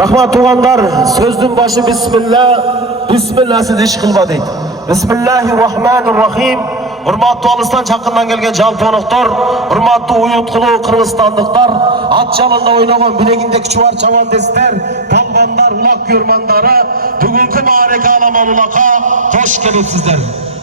Rahmat tuğanlar, sözdün başı Bismillah, Bismillah'siz iş kılma deydi. Bismillahirrahmanirrahim. Hurmatlı Alistan çakından gelgen can tonuklar, hurmatlı uyutkulu Kırgızstanlıklar, at çalında oynagan bilegindeki çuvar çavan destler, palvanlar, ulak yurmanları, bugünkü mareka alaman ulaka, hoş gelipsizler.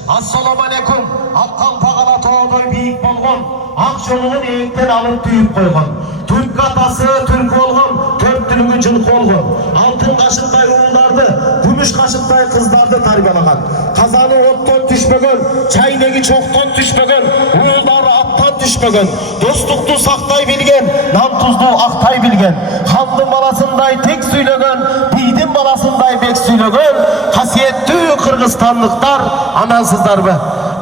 Assalamu alaikum. Akkan pagala toğdoy biyik bolgon, ak yolunun eğikten alıp büyük koygan. Türk katası Türk olgun, Türk tülügü cılık olgun. Altın kaşıkтай uğuldardı, gümüş kaşıkтай kızlardı tarbiyalagan. Kazanı ottan düşmegen, çaynegi çoktan düşmegen, uğuldarı attan düşmegen. Dostluktu saktay bilgen, nan tuzlu aktay bilgen. Hanlı balasınday tek söylegen, biydin balasınday bek söylegen. Hasiyetli Kırgızstanlıklar, amansızlar be.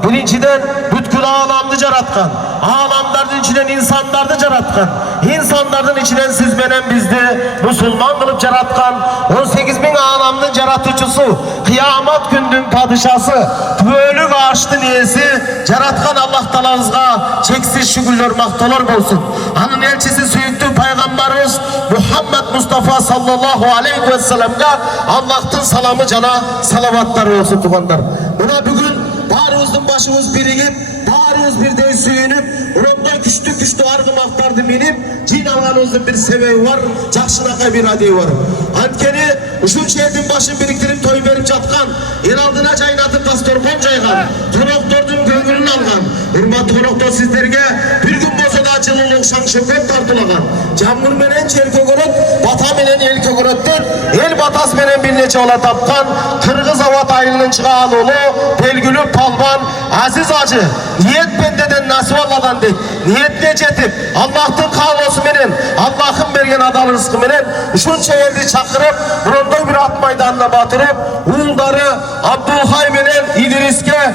Birinciden bütkül ağlamdı jaratkan. Ağlamlardan içinden insanlardı jaratkan. İnsanlardan içinden siz benen bizdi Müslüman kılıp jaratkan. 18.000 ağlamdın jaratıcısı, kıyamet gündün padişası, bölük ağaçtı niyesi, jaratkan Allah talanızga çeksiz şükürler maktalar bolsun. Anın elçisi süyüktü Peygamberimiz Muhammed Mustafa sallallahu aleyhi ve sellem'e Allah'ın salamı cana salavatlar olsun tuğanlar. Buna bugün barımızın başımız birigip, barımız bir dey suyunup, ondan küçtü argımaklardı minip, cin alanımızın bir sebebi var, jakşınaka bir adeyi var. Ankeni, uşun şehrin başını biriktirip toy verip çatkan, el aldına caynatıp dastorkon caygan, konoktordun gönlünü algan. Hurmatlı konoktor sizlerge bir gün bolsa da cılılık şan şöket tartılagan. Camur menen çel kögöröt, bata menen el kögöröttür, el batas menen bir neçe ola tapkan, Kırgız avat ayılının çıkan oğlu, belgülü palvan, aziz acı, niyet bendeden nasip Allah'dan deyik. Niyet necetip, Allah'ın kavlosu menen, Allah'ın bergen adalı rızkı menen, şunça eldi çakırıp, rondoy bir at meydanına batırıp, uğuldarı Abdülhay menen İdris'ke,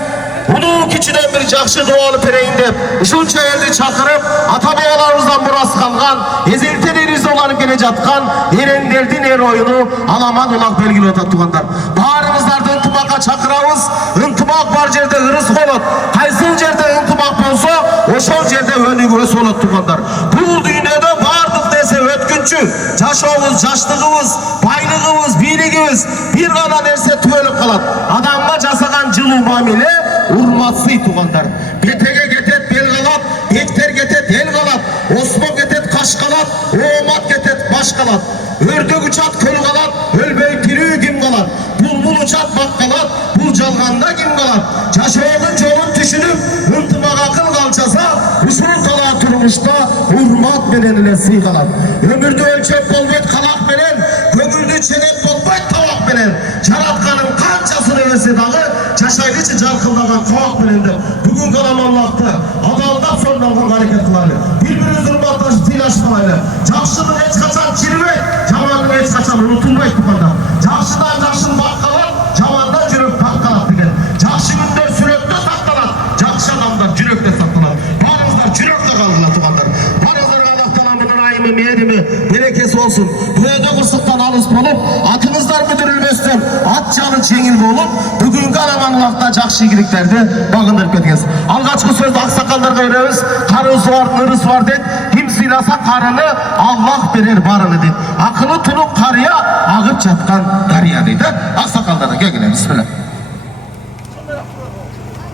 ulu küçüden bir jakşı doğalı pereyinde, şunça eldi çakırıp, ata-babalarımızdan burası kalgan, ezelten erizde olanıp gele jatkan, eren derdin er oyunu, alaman olak belgili otat tuğanlar. Bağrımızlarda ıntımaka çakırabız, ıntımak var jerde ırıs olat, kaysın jerde ıntımak bolsa, oşol jerde önügüs olat tuğanlar. Bu dünyada vardık dese ötkünçü, jaşoğumuz, jaşlığımız, baylığımız, biligimiz, bir gana nerse tüvelip kalat. Adamga jasagan жылу мамиле урматсый туғандар. Бетеге кетет бел қалат, бектер кетет ел қалат, осмон кетет қаш қалат, омат кетет баш қалат. Өрдөк ұчат көл қалат, өлбей тирүү ким қалат. Бұлбұл ұчат бақ қалат, бұл жалғанда ким қалат. Жашоодун жолун түшүнүп, ынтымак акыл калчаса, ушул кала турмушта урмат менен эле сый калат. Өмүрдү өлчөп болбойт калак менен, көңүлдү ченеп болбойт табак менен. Жаратканын канчасын өлсе дагы, жашайдычы жаркылдаган кабак менен деп. Бүгүн каламаллакты адалдап сонун аракет кылалы. Бири-бирибизди урматташып тыйлашып калайлы. Жакшыны эч качан чирбейт, жаманды эч качан унутулбайт туганда. Жакшыдан жакшыны баккалат, жамандан жүрөк баккалат деген. Жакшы күндөр сүрөктө сакталат, жакшы адамдар жүрөктө сакталат. Баарыңыздар жүрөктө калгыла тугандар. Баарыңыздарга Аллах тааланын айымы, мээрими, берекеси болсун. Дүйнөдө кырсыктан алыс болуп, атыңыздар бүтүрүлбөстөн, ат жаны жеңил болуп, бүгүнкү аламанлыкта жакшы ийгиликтерди багындырып кетиңиз. Алгачкы сөздү аксакалдарга беребиз. Карысы бар, нырысы бар дейт. Ким сыйласа карыны, Аллах берер барыны дейт. Акылы тунук карыя, агып жаткан дарыя дейт. Аксакалдарга келгиле, бисмилла.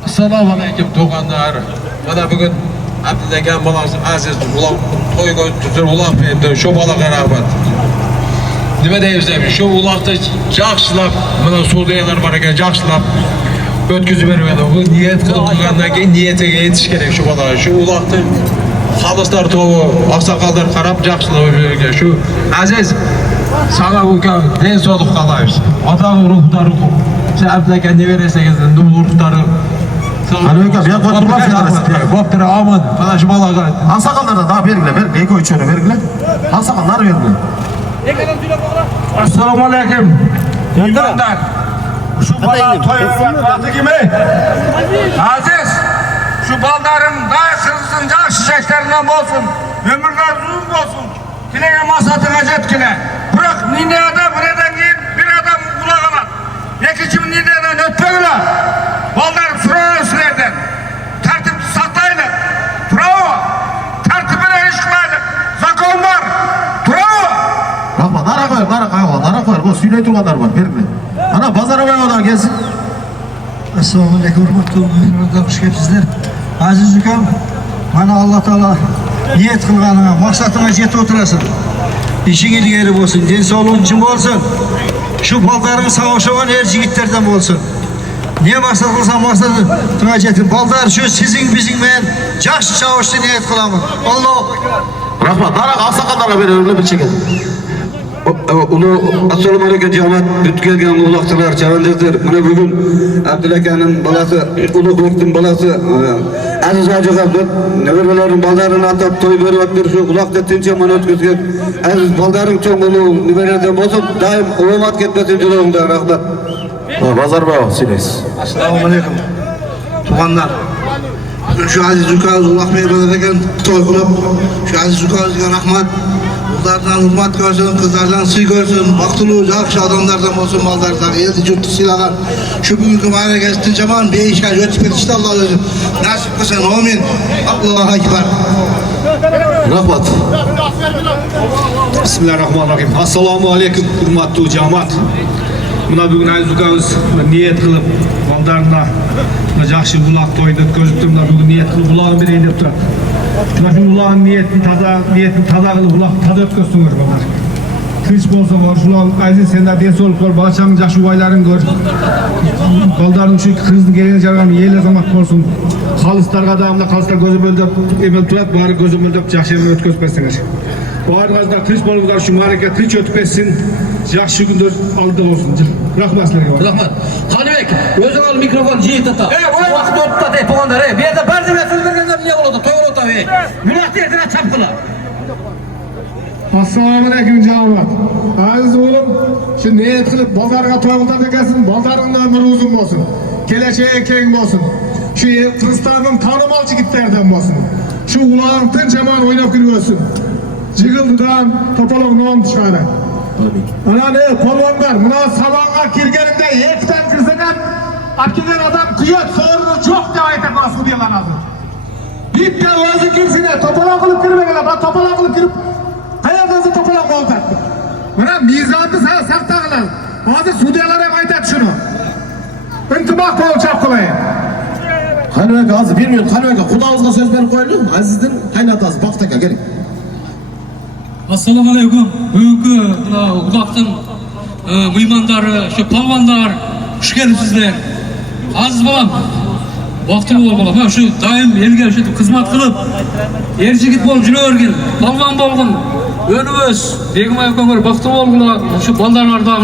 Assalamu alaikum tuğanlar. Bana bugün Abdülhakem balası aziz toyga ötürdü, ulaq berdi, şu bala qarabat. Nima deymiz demiş, şu ulaqda jakşılap, mına Suudiyalar var ekan, jakşılap ötküzüp bermedi. Bu niyet kılgandan keyin niyetiga yetiş gerek şu balaga. Şu ulaqda xalıslar to'g'ri, oqsoqollar qarab jakşılap bergan. Şu aziz sana bu den sog'lik qalaymiz. Ota ruhlari, sen Abdülhakem neveresinizdan ruhlari Aleyküm, ben koydurma fiyatlarız. Boptır aman, bana şu balaga. Alsakanlara daha vergile, ver. Eko içiyordu, vergile. Alsakanlar vergile. Assalamu alaikum. Yoldalar. Şu bala toyurma kaldı kimi? Aziz, şu baldarın daha kızsın, jakşı çiçeklerinden olsun. Ömürler uzun olsun. Kilege masatına jetkile. Bırak nineyada buradan giyin, bir adam kulak alan. Yekiçim nineyada ötpegile. Baldar Fransızlardan. Tertip saklayla. Bravo. Tertibine iş kılayla. Zakon var. Bravo. Bakma, nara koyun, nara koyun. Söyle turganlar var, belgile. Ana Bazar Abaya'dan gelsin. Assalomu alaykum, hurmatli mehmonlar, xush kelibsizlar. Aziz ukam, mana Alloh taolo niyat qilganingga, maqsadingga yetib o'tirasan. İşing ilgari bo'lsin, din sog'lig'ing bo'lsin. Shu baldaring sog'ishagan er yigitlardan bo'lsin. Ne maqsad qilsam maqsadi tunga yetib. Baldar shu sizing bizing bilan yaxshi chavishni niyat qilaman. Alloh Rahmat, darak Afsakanlarga bir çekin. Ulu assalomu alaykum jamoat, bütkelgen ulaqchilar, chavandozlar. Mana bugun Abdulakanın balası, Ulu Bektin balası Aziz Hacıqabdın nevaralaring baldarini atab to'y beryaptir. Shu uloqda tinch amon o'tkazgan Aziz baldaring cho'ng ulu nevarlardan bo'lsin, doim omat ketmasin jilog'ingda. Rahmat. Bazar Abay'a söyleysiz. Assalomu alaykum. Tuğanlar. Şu aziz ukamiz Uloq Bey'den to'y qilib, şu aziz ukamizga rahmat. Qizlardan hurmat ko'rsin, qizlardan siy ko'rsin, baxtli, yaxshi odamlardan bo'lsin, maldardan, elni yurtni silagan. Shu bugungi ma'rakasi tinchaman, beishga o'tib ketishdi Alloh o'zi nasib qilsin. Amin. Allohu akbar. Rahmat. Bismillahirrahmanirrahim. Assalomu alaykum hurmatli jamoat. Buna bugun aziz ukamiz niyat qilib, baldarına yaxshi buloq to'yni o'tkazib turibdi. Bugun niyat qilib buloqni beraylik deb turibdi. Shuna shu buloqning niyatini toza qilib buloqni toza o'tkazsinlar bolalar. Tinch bo'lsin, shular aziz senlar denso'lik qil, barchangning yaxshi oylaring ko'r. Baldarning shu qizni kelgan jargan el azamat bo'lsin. Xolislarga da xolislar ko'zi bo'ldib, emel turadi, bari ko'zi bo'ldib yaxshi o'tkazib qo'ysinlar. Barınızda tinç boluglar şu maraka tinç ötüp etsin. Yaxşı gündür aldı olsun. Rahmat sizlerge. Rahmat. Qanibek, o'zing ol mikrofon jiy tata. Vaqt o'tdi deb to'g'andar. Bu yerda barcha so'z berganda nima bo'ladi? To'g'ri o'tadi. Buloqni ertaga chapqilar. Assalomu alaykum jamoat. Aziz o'g'lim, shu niyat qilib bozorga to'g'rildan ekansiz, bozoringning umri uzun bo'lsin. Kelajagi keng bo'lsin. Shu Qirg'izistonning tanimol yigitlardan bo'lsin. Shu ularning tinch amon o'ynab kulib Jigildidan topaloq non chiqadi. Ana ne polvonlar, buna salonga kirganingda ekdan kirsadan akilgan odam qiyot so'rni yo'q deb aytadi sudyalar hozir. Bitta o'zi kirsina topaloq qilib kirmaganlar, ben topaloq qilib kirib qayerdan topaloq oldi. Mana mizonni saqta qiladi. Hozir sudyalar ham aytadi shuni. Intimoq qilib chap qilayın. Qanibek hozir 1 minut Qanibekga Xudoingizga so'z berib qo'yaylik. Azizning qaynotasi Baxtaka kerak. Assalomu alaykum. Bugungi uloqning mehmonlari, shu polvonlar, xush kelibsizlar. Aziz bolam, vaqtim bor bolam. Shu doim elga shu xizmat qilib, yigit bo'lib yuravergan, polvon bo'lgan. O'nimiz Begim akamlar vaqtim bo'lganlar, shu baldarlardan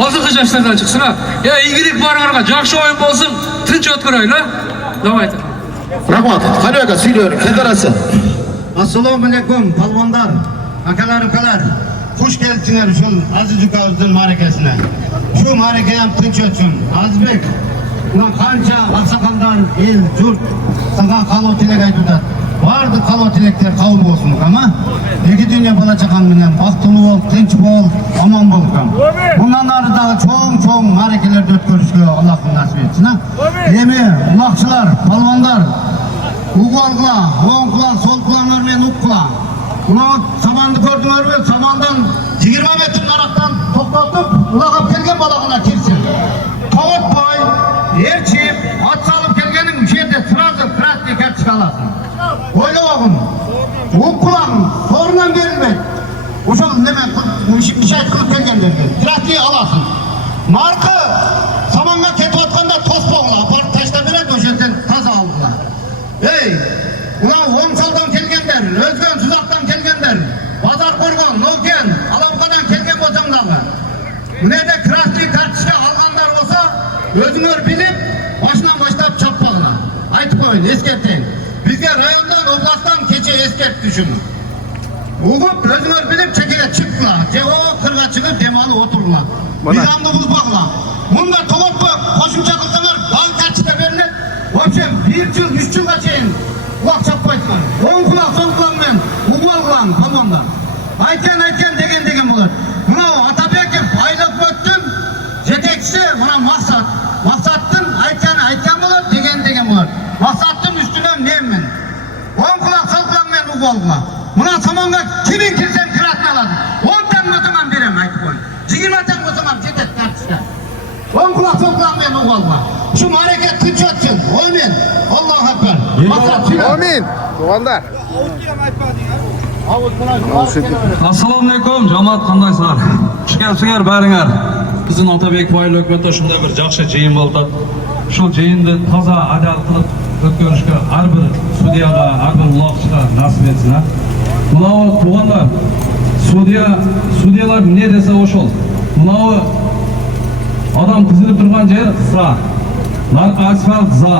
hozirgi yoshlardan chiqsinlar. Ya igilik barlarga yaxshi o'yin bo'lsin, tinch o'tkiraylar. Davayt. Rahmat. Qanibekga söylüyorum. Kedarasi. Assalomu alaykum polvonlar. Akalarım kalar, hoş geldinler şu aziz ukamizning ma'rakasine. Şu ma'raka ham tinch o'tsin. Azizbek, ular qancha aqsakallar, el, yurt, sağa qalov tilak aytadi. Bardi qalov tilaklar qabul bo'lsin ama iki dünya bola chaqam bilan baxtli bo'l, tinch bo'l, omon bo'l ukam. Bundan naridaga cho'ng ma'rakalarda o'tkazishga Alloh nasib etsin. Yemi, uloqchilar, polvonlar, uqolqlar, o'ngqlar, so'lqlarlar men uqlar. Buna samandı gördüler mi? Samandan 20 metre naraktan toplatıp ulağıp gelgen balığına girsin. Tavuk boy, erçip, at salıp gelgenin şeyde sırası kırat diker çıkalasın. Öyle bakın. O kulağın sorundan verilmek. Uşak demek, işaret kılıp gelgenlerdi. Kırat diye alasın. Markı samanga ketip atkanda toz boğula. Apart taşta bile döşetten taza aldılar. Hey! Ulan Omsal'dan kelgenler, Özgen Tuzak'tan kelgenler, Bazar Korgon, Noken, Alavuka'dan kelgen boşanlarlar. Bu ne de krasli tartışka alganlar olsa, özünür bilip, başından başlayıp çapmağına. Aytıp koyun, eskertmeyin. Bizge rayondan, oblasttan keçe eskert düşünün. Uğup, özünür bilip çekile çıktılar. O kırga çıkıp demalı otururlar. Nizamlı buzbağlar. Bunda toğutma, koşumça kılsalar, bal kaçta verilir. Hopşem, 1 yıl, 3 yıl kaçayın. Kulak çapmaydılar. On kulak, sol kulağın, uğul kulağın, tamamlar. Ayken degen bular. Buna Atabek'e aylık öttüm, jetekçisi buna maksat. Maksattın, ayken bular, degen bular. Maksattın üstünden neyim? On kulak, sol kulağın, uğul kulağın. Buna samanға kimin kirsen kıratını aladı. 10'dan mı zaman verem aytıp koyun. 20'den mı zaman kulaktan kulağın uğalma. Şu hareket tinç ötsün. Amin. Allahu Ekber. Amin. Doğanlar. Assalomu alaykum, jamoat qandaysizlar? Xush kelibsizlar baringlar. Bizning Otabek Boyli hukumatda shunday bir yaxshi jeyim bo'ldi. Shu jeyimni toza adal qilib o'tkazishga har bir sudyaga, har bir uloqchiga nasib etsin. Bunavi tuğanlar, sudyalar ne desa o'shol. Bunavi odam tizilib turgan yer qisqa. Narq asfalt za.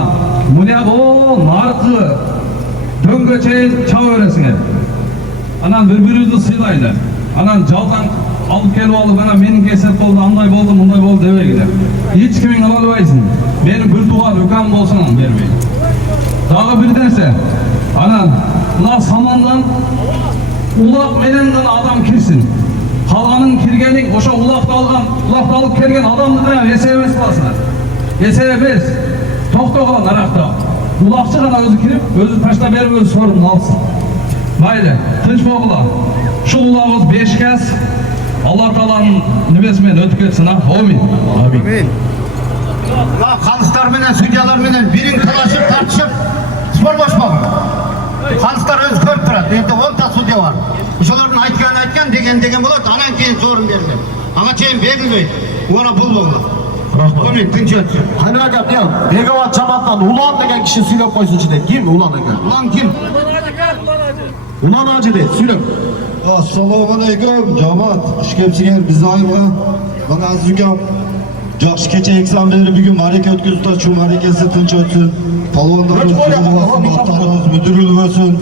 Buni o narqi döngöçe çağırasın. Anan birbirimizni sıylaylar. Anan jaldan alıp kelip alıp ana menin keset oldu, anday oldu, bunday oldu demeygler. Hiç kimin alamayısın. Benim bir tuğan ökan bolsan vermeyin. Daha bir derse, anan buna samandan ulak menenden adam kirsin. Kalanın kirgenin, oşa ulakta alıp kelgen adamdı da eseğimiz basına. Eseğimiz, tokta olan arakta. Ulakçı kana özü kirip, özü taşta verip özü sorumlu alsın. Mayli, tinch boğula. Şu ulağız 5 kez. Allah Teala'nın nimesinden ötüp etsin ha. Amin. Amin. Kalıçlar menen, sudyalar menen birin talaşıp tartışıp spor boşmağın. Kalıçlar özü körüp durат. Evde 10 ta sudya var. Uşaların aytkan degen bolat, anan keyin sorun verilir. Ama çeyin berilmeydi. Ona bul boğula. Amin, tinch ötsün. Hani aka diyorum, Begavat cemaattan Ulan degen kişi söylep koysun içinde. Kim Ulan aka? Ulan kim? Ulan Hacı de, söyle. Assalomu alaykum jamoat. Xush kelibsizlar bizni ayolga. Mana aziz ukam yaxshi kecha ekzam beri bugun ma'raka o'tkazibdi. Shu ma'rakasi tinch o'tsin. Palvonlarimiz muhtarimiz müdürlüğü bo'lsin.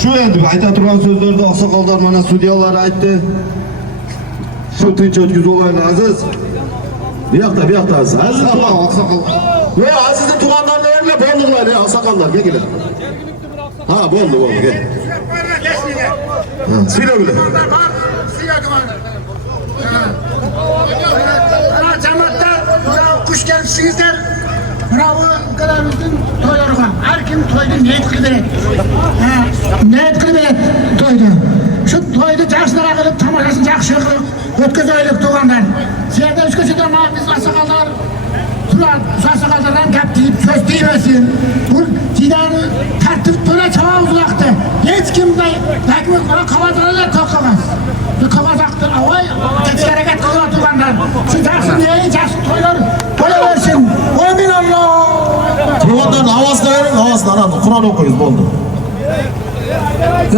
Shu endi ayta turgan so'zlarda oqsoqollar mana sudyalar aytdi. Shu tinch o'tkazib olaylik aziz. Bir yakta Aziz. Aziz Tuğan. Oqsoqol. Ve Aziz'in tuğanlarına verme, bollular ya, aksakallar, gel gel. Ha, bollu, gel. Ha, söyle bile. Cemaatlar, kuş gelipsizler. Bravo, kadarımızın toylarına. Her kim toydu niyet kıldı. Niyet kıldı toydu. Şu toydu yaşlara kılıp tamakasını yakşı kılıp ötküz aylık tuğanlar. Siyerden üç köşede ama biz asakallar sakallardan kap deyip söz deymesin. Bu cidanı tartıp böyle çava uzaktı. Hiç kimde hekmet bana kavazlarıyla tokamaz. Bu kavazaktır. Avay geçik hareket kılığa tuğanlar. Şu caksın neyi caks toylar versin. Amin Allah. Tuğanların havasını verin, havasını alalım. Kur'an okuyuz, boldu.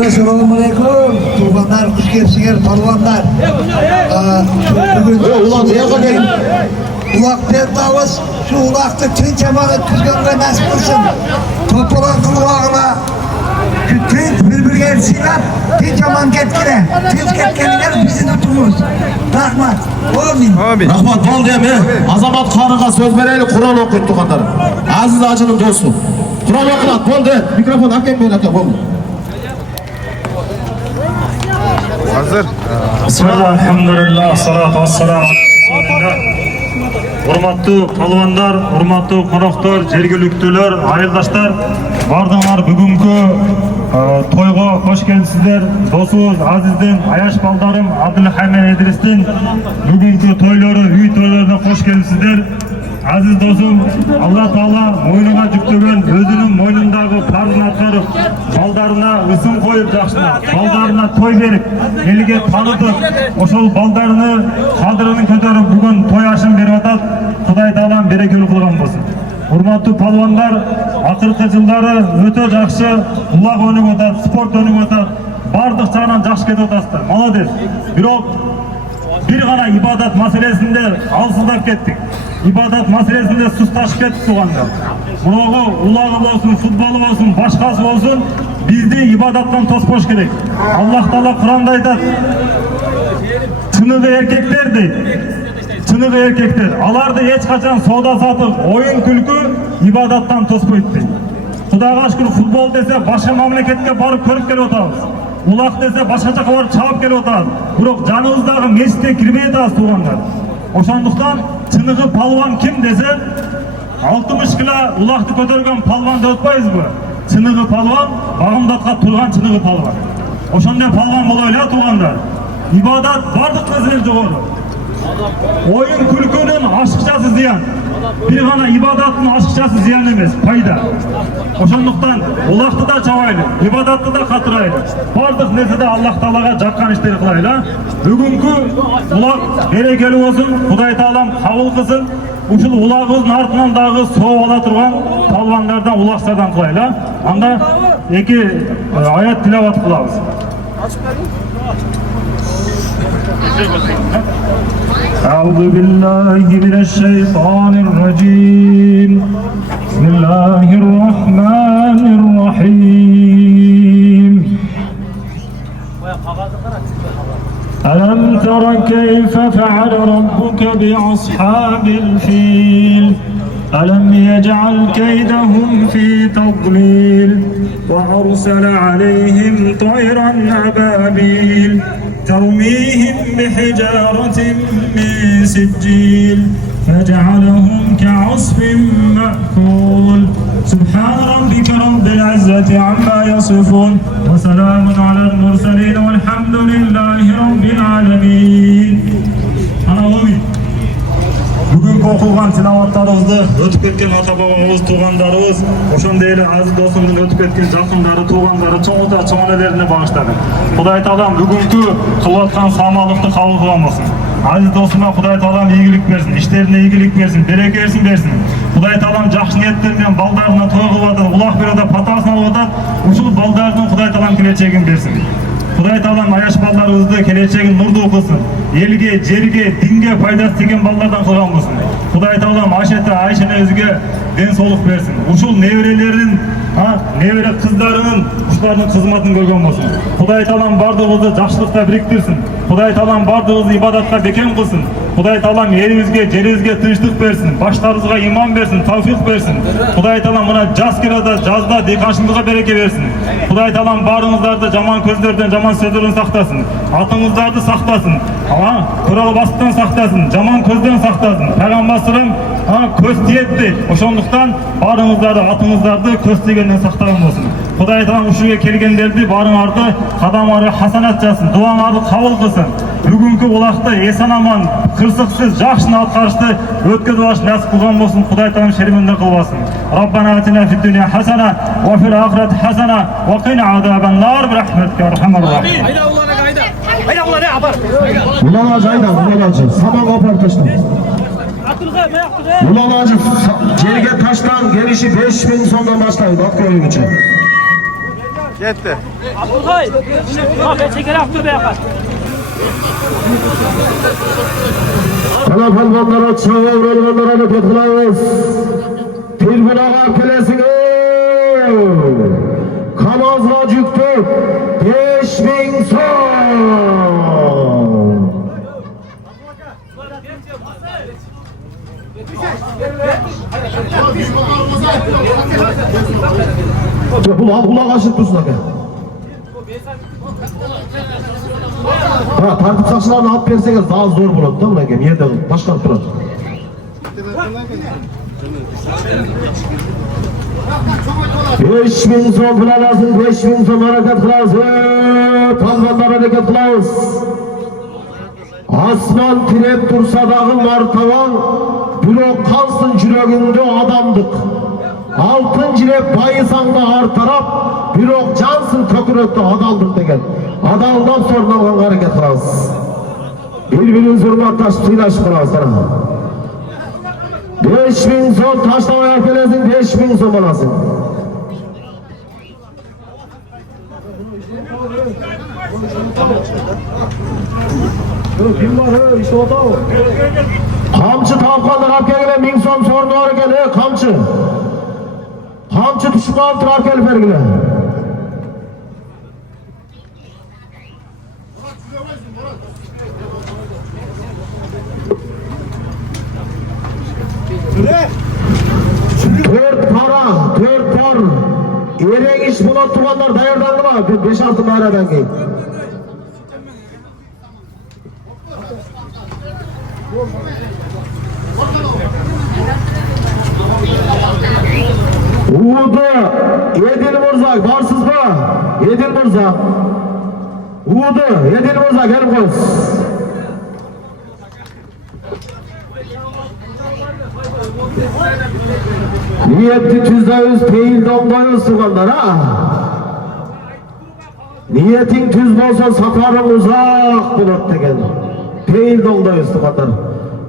Assalamu alaykum. Tuğanlar, kuş gelipsizlar, palvonlar. Ulan neye kadar? Ulaq berdağız, şu ulaqda tinch amağı tüzgönge nasip olsun. Topalan kulağına, şu tinch bir-biriga silap, tinch aman ketkile. Tinch ketkeniler bizni tutumuz. Rahmat. Amin. Rahmat, bol deme. Azamat karıga söz vereylik, Kur'an okuyup tuğanlar. Aziz Hacı'nın dostu. Kur'an okulat, bol de. Mikrofon hakem beyin hakem, bol. Hazır. Bismillah, elhamdülillah, salatu vassalamu ala Hurmatlı palvonlar, hurmatlı konaklar, jergilikliler, ayıldaşlar, bardыңlar бүгүнкү toyga hoş gelsizler. Dosuz Aziz'den, Ayaş baldarım, Abdülhamid Edris'ten бүгүнкү toyları, üy toylarına hoş gelsizler. Aziz dostum, Allah Teala moynuga жүктөгөн özünün moynundagı parzын atkарып, балдарына ысым коюп жакшына, балдарына той берип, элге танытып, ошол балдарыны кадырын көтөрүп бүгүн той ашын берип атат. Кудай Таалам берекелүү кылган болсун. Урматтуу палвандар, акыркы жылдары өтө жакшы улак өнүгүп атат, спорт өнүгүп атат. Бардык жагынан жакшы кетип атасыздар. Молодец. Бирок bir gana ibadat meselesinde alsыздап kеттик. İbadat meselesinde sustашып kеттик туғандар. Мурогу улагы болсун, футболу болсун, башкасы болсун, бизди ибадаттан тоспош керек. Аллах Таала Куранда айтат: "Чыныгы эркектер" дейт. Чыныгы эркектер, аларды эч качан соода сатып, оюн күлкү ибадаттан тоспойт дейт. Кудайга шүкүр, футбол десе башка мамлекетке барып көрүп келип атабыз. Улак десе башка жака барып чабып келип атабыз. Бирок жаныбыздагы мечитке кирбей атабыз туғандар. Ошондуктан чыныгы палван ким десе, 60 кило улакты көтөргөн палванды өтпөйбүзбү? Чыныгы палван багымдатка турган чыныгы палван. Ошондой палван боло эле туғандар. Ибадат бардык нерседен жогору. Oyun kulkünün aşıkçası ziyan. Bir gana ibadatın aşıkçası ziyan emes, payda. Oşonluktan ulaqты da çabaylı, ibadatты da katıraylı. Bardıq nesede Allah Taalaga jakkan işleri kılayla. Bugünkü ulaq berekeli olsun, Huday Taalam kabul kılsın. Uşul ulağımızın артынан дағы соğuk ala turgan palvanlardan, ulaqçadan kılayla. Anda iki ayet tilavat kılabız. أعوذ بالله من الشيطان الرجيم بسم الله الرحمن الرحيم ألم تر كيف فعل ربك بأصحاب الفيل ألم يجعل كيدهم في تضليل وأرسل عليهم طيرا أبابيل ترميهم بحجارة من سجيل فجعلهم كعصف مأكول سبحان ربك رب العزة عما يصفون وسلام على المرسلين والحمد لله رب العالمين. Bugünkü okulan tilavattарыбызды өтүп кеткен ата-бабабыз, туугандарыбыз, ошондой эле азиз досумдун өтүп кеткен жакындары, туугандары, чоң ата, чоң энелерине багыштадык. Кудай Таалам бүгүнкү кылып аткан самалыкты кабыл кылган болсун. Азиз досума Кудай Таалам ийгилик берсин, иштерине ийгилик берсин, берекесин берсин. Кудай Таалам жакшы ниеттер менен балдарына той кылып атат, улак берип атат, патасын алып атат. Ушул балдардын Кудай Таалам келечегин берсин. Кудай Таалам аяш балдарыбызды келечегин нурдуу кылсын. Элге, жерге, динге пайдасы тиген балдардан кылган болсун. Кудай Таалам Айшата, Айшенебизге ден соолук берсин. Ушул неберелердин, небере кыздарынын ушулардын кызматын көргөн болсун. Кудай Таалам бардыгыбызды жакшылыкта бириктирсин. Кудай Таалам бардыгыбызды ибадатка бекем кылсын. Кудай Таалам элибизге, жерибизге тынчтык берсин, баштарыбызга иман берсин, тавфик берсин. Кудай Таалам мына жаз келет, жазда дыйканчылыкка береке берсин. Кудай Таалам баарыңыздарды жаман көздөрдөн, жаман сөздөрдөн сактасын. Атыңыздарды сактасын. Курал бастан сактасын, жаман көздөн сактасын. Пайгамбарым көз тиетти. Ошондуктан баарыңыздарды, атыңыздарды көз тигенден сактаган болсун. Кудай Таалам ушуга келгендерди баарыңарды кадамары хасанат жазсын, дуаңарды кабыл кылсын. Бүгүнкү улакты эсен-аман, кырсыксыз, жакшы аткарышты өткөзүп алыш насип кылган болсун. Кудай Таалам шериминден кылбасын. Раббана атина фид дунья хасана ва фил ахирати хасана ва кина азабан нар бирахметке архамар рахим. Ulanacı ayda, ulanacı. Sabah kopar taştan. Ulanacı yerge taştan gelişi 5000 sondan başlayın. Bak koyun için. Gitti. Abdülhay. Ben çeker Abdülhay yapar. Kana palvanlara, çağa uğralvanlara hareket kılavuz. Tilbinağa kelesiniz. Kamazla cüktü. 5000 son. Kulak aşık dursun aga. Tartip saçlarını alıp verseniz daha zor bulur. Tamam mı? Yerde başkanıp durur. Beş bin son kılavuzun, 5000 son hareket kılavuz. Palvanlar hareket kılavuz. Asman tirep tursa dağı martavan, bürok kalsın yüreğinde adamdık. Altın cirep bayısanda har taraf, bürok cansın kökürökte adaldık degen. Adaldan sonra hareket kılavuz. Birbiriniz hürmet tıylaş kılavuzlara. 5000 son taşlamaya erkelesin, 5000 son balasın. Kim var işte o da o. Kamçı tavkanlar arkaya 1000 son sorunu var gel kamçı. Kamçı düşman tırar gel vergile. Dört par. Ereng iş bulan tuğanlar dayardandı mı? 5-6 mağaradan keyin. Uğurdu, Edil Murza, varsız mı? Edil Murza. Uğurdu, Edil Murza, gelin koyuz. Niyetli %100 peyil dondoyuz tuğanlar ha. Niyetin tüz bolsa safarın uzak bulut degen. Peyil dondoyuz tuğanlar.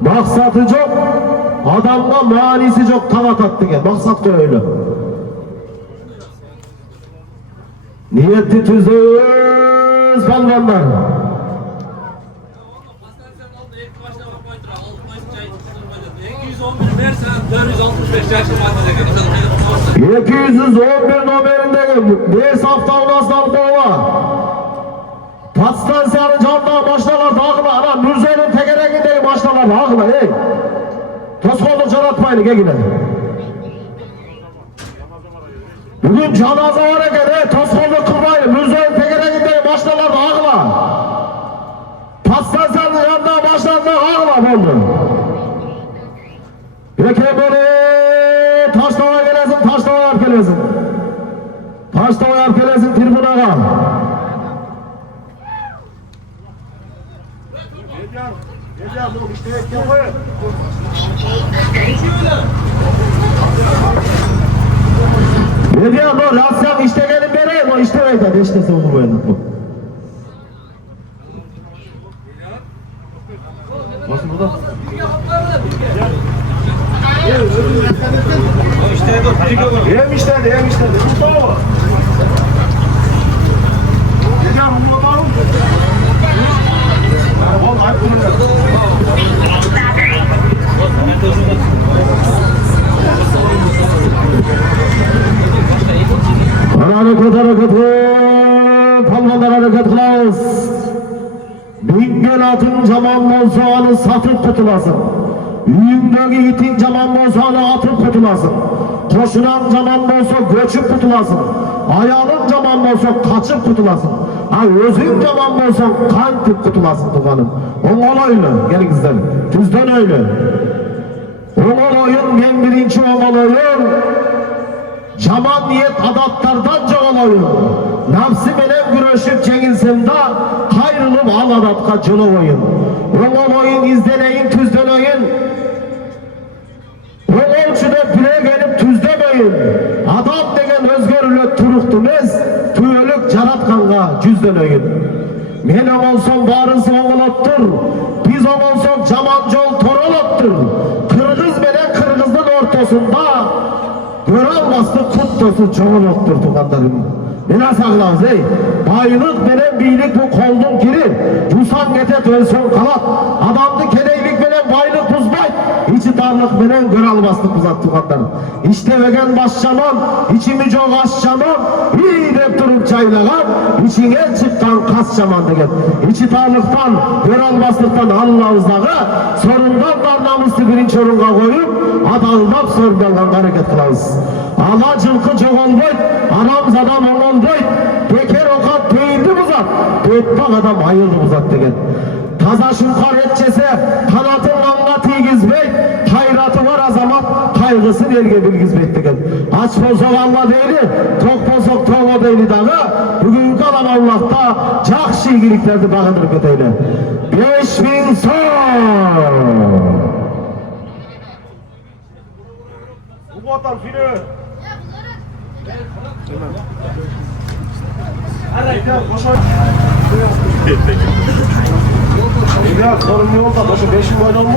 Maksatı yok, adamga manisi yok tavatat degen. Maksat koy öyle. Niyetli %100 balvanlar. Versen 211 numarındaki 5 hafta olasdan kova. Patstansiyanın canından maşinalar dağıla. Ana Mürze'nin tekerengindeki maşinalar dağıla. Ey. Toskoluk canatmayın gegine. Bugün canaza var eken toskoluk kılmayın. Mürze'nin tekerengindeki maşinalar dağıla. Patstansiyanın yanından maşinalar dağıla oldu. Peki böyle Taşdağ'a gelesin, Taşdağ'a gelesin. Taşdağ'a gelesin, tribünaga. Ne diyor bu? Rasyan işte gelin vereyim, o işte vereyim. İşte sen onu böyle bu. Nasıl burada? Yemişler. Burada o. Gel burada o. Vallahi burada. Palmanlar hareket kılavuz. Büyükgen atın zaman olsa onu satıp kutulasın. Üyündeki itin zaman olsa onu atıp kutulasın. Koşulan zaman olsa göçüp kutulasın. Ayağın zaman olsa kaçıp kutulasın. Ha özün zaman olsa kantip kutulasın tuğanım. Oğul öyle. Gelin kızlar. Tüzden öyle. Oğul oyun ben birinci oğul oyun. Caman niyet adatlardan çoğal oyun. Nafsi menen güreşip çengilsem de hayrılıp al adatka cılı oyun. Oğul oyun izleneyin tüzden oyun. Oğul şuna bire gelip tüzden oyun. Adam degen özgürlük turuktumuz. Tüyölük caratkanga cüzden oyun. Menem olsam barısı oğulottur. Biz olsam caman jol torolottur. Kırgız menen kırgızın ortasında göralmaslı kutlusu çoğun ottur tuğanlarım. Bina sağlamız ey. Bayılık benen beylik bu koldun kiri. Yusan getet ölsün kalat. Adamdı kedeylik benen baylık buzbay. İçi darlık benen göralmaslık buzat tuğanlarım. İşte vegen başçaman, içimi çok aşçaman. İyi dep durup çaylagan. İçine çıktan kas çaman degen. İçi darlıktan, göralmaslıktan Allah'ızdağı. Sorundan darlamıştı birinci orunga koyup. Adalmap sorundan hareket kılavuz. Ala cılkı çok olboyt, anamız adam olboyt, beker okat peyildi buzat, beytbak adam hayırlı buzat degen. Taza şunkar etçese, kanatın manga tiygizbeyt, hayratı var azamat, kaygısın elge bilgizbeyt degen. Aç bozok Allah deyli, tok bozok toğu deyli dağı, bugün kalan Allah'ta, cak şiigiliklerdi bağınır köteyle. 5000 son! Bu vatan fili! Ya sorun yok da başı 5 yıl oynan mı?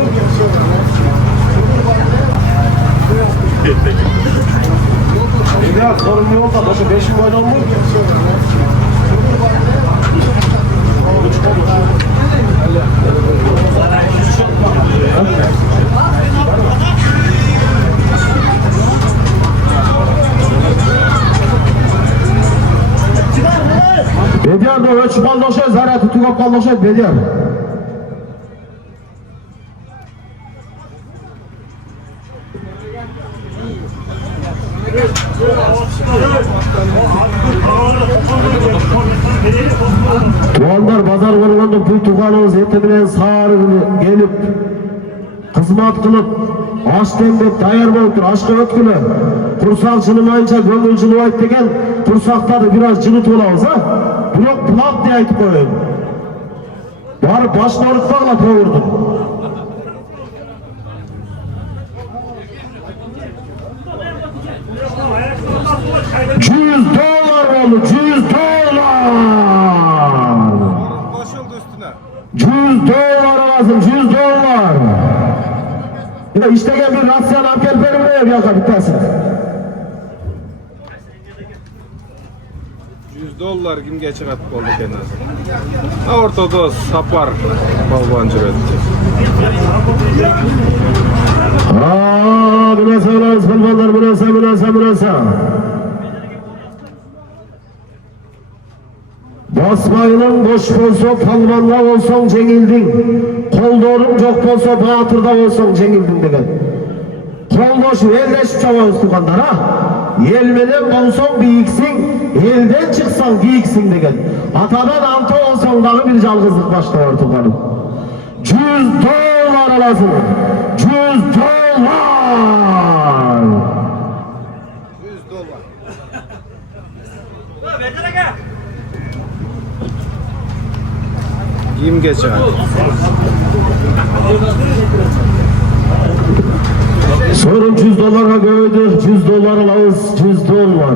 Ya sorun yok da başı 5 yıl oynan mı? Bediar da ölçüp almışız, zaratı tükap almışız Bediar. Tuğanlar pazar kurulunda bu tuğanımız eti bilen sağır gelip hizmet kılıp aç demdep dayar boluptur, aşka ötkülü kursak jılımayınca göngül jılıbayt degen kursakları biraz jılıt olabız ha. Blok bulak diye aytıp koyun. Barıp başını orutmakla toğurdum. lazım. 100 dolar. Ya iştegen bir rasyon amker verilmiyor bir yaka bitmesin. 100 dollar kimge çıkartıp oldu kenarı. Ortodoks sapar balbancı etti. Münasa ulanız palvanlar münasa. Basmayının boş bolsa palvanla olsan cengildin. Koldorum çok bolsa batırda olsan cengildin degen. Koldoşu elleşip çabağız tukanlar ha. Yelmeden olsan biyiksin, elden çıksan giyiksin degen. Atadan altı olsan dağı bir жалғыздық başta var tukanım. 100 dolar alasın. 100 dolar. 100 dolar. Kimge çıkartıp? Sorun 100 dolara koyduk. 100 dolar alırız. 100 dolar.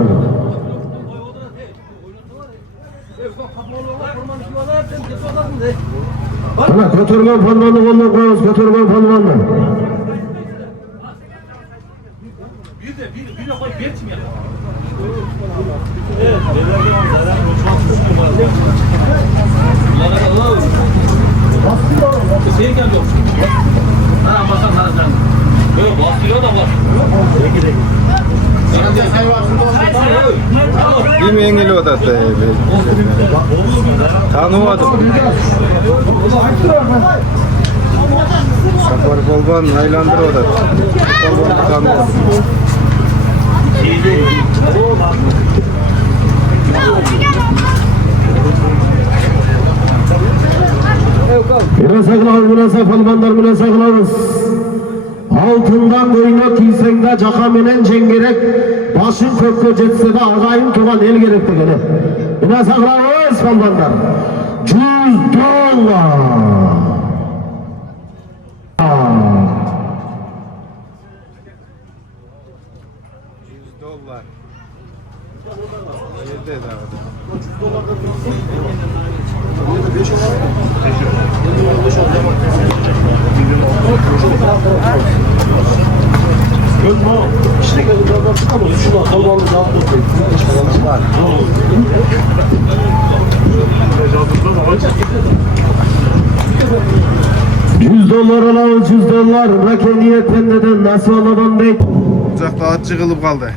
Ana götürgen palvanı koluna koyarız. Götürgen palvanı. Kim engeli odadı? Tanımadım. Sapar balban aylandır odadı. Balbanı tanımadım. Münasa palvanlar münasa kılavuz. Altından koyuna kiysen de caka menen cengerek, başın kökke jetse de ağayın tuğan el gerek degene. Münasa kılavuz palvanlar. 100 dolar. 100 dolar. Yerde dağıdı. $100 alalım 100 dolar. Rakeniyetten neden nasıl aladan değil. Uçakta at çıkılıp kaldı.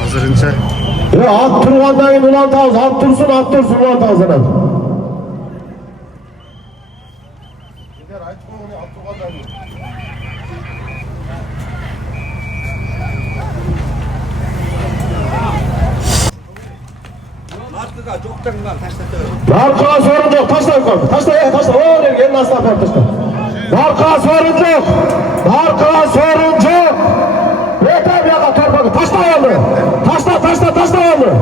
Hazırınca. At turgandayın ulan tağız. At dursun ulan tağızına. Narka sorun yok. Taşla yukarı. Taşla. O gelin aslan taşla. Narka sorun yok. Yeter bir yaka torbağı. Taşla yandı. Taşla yandı.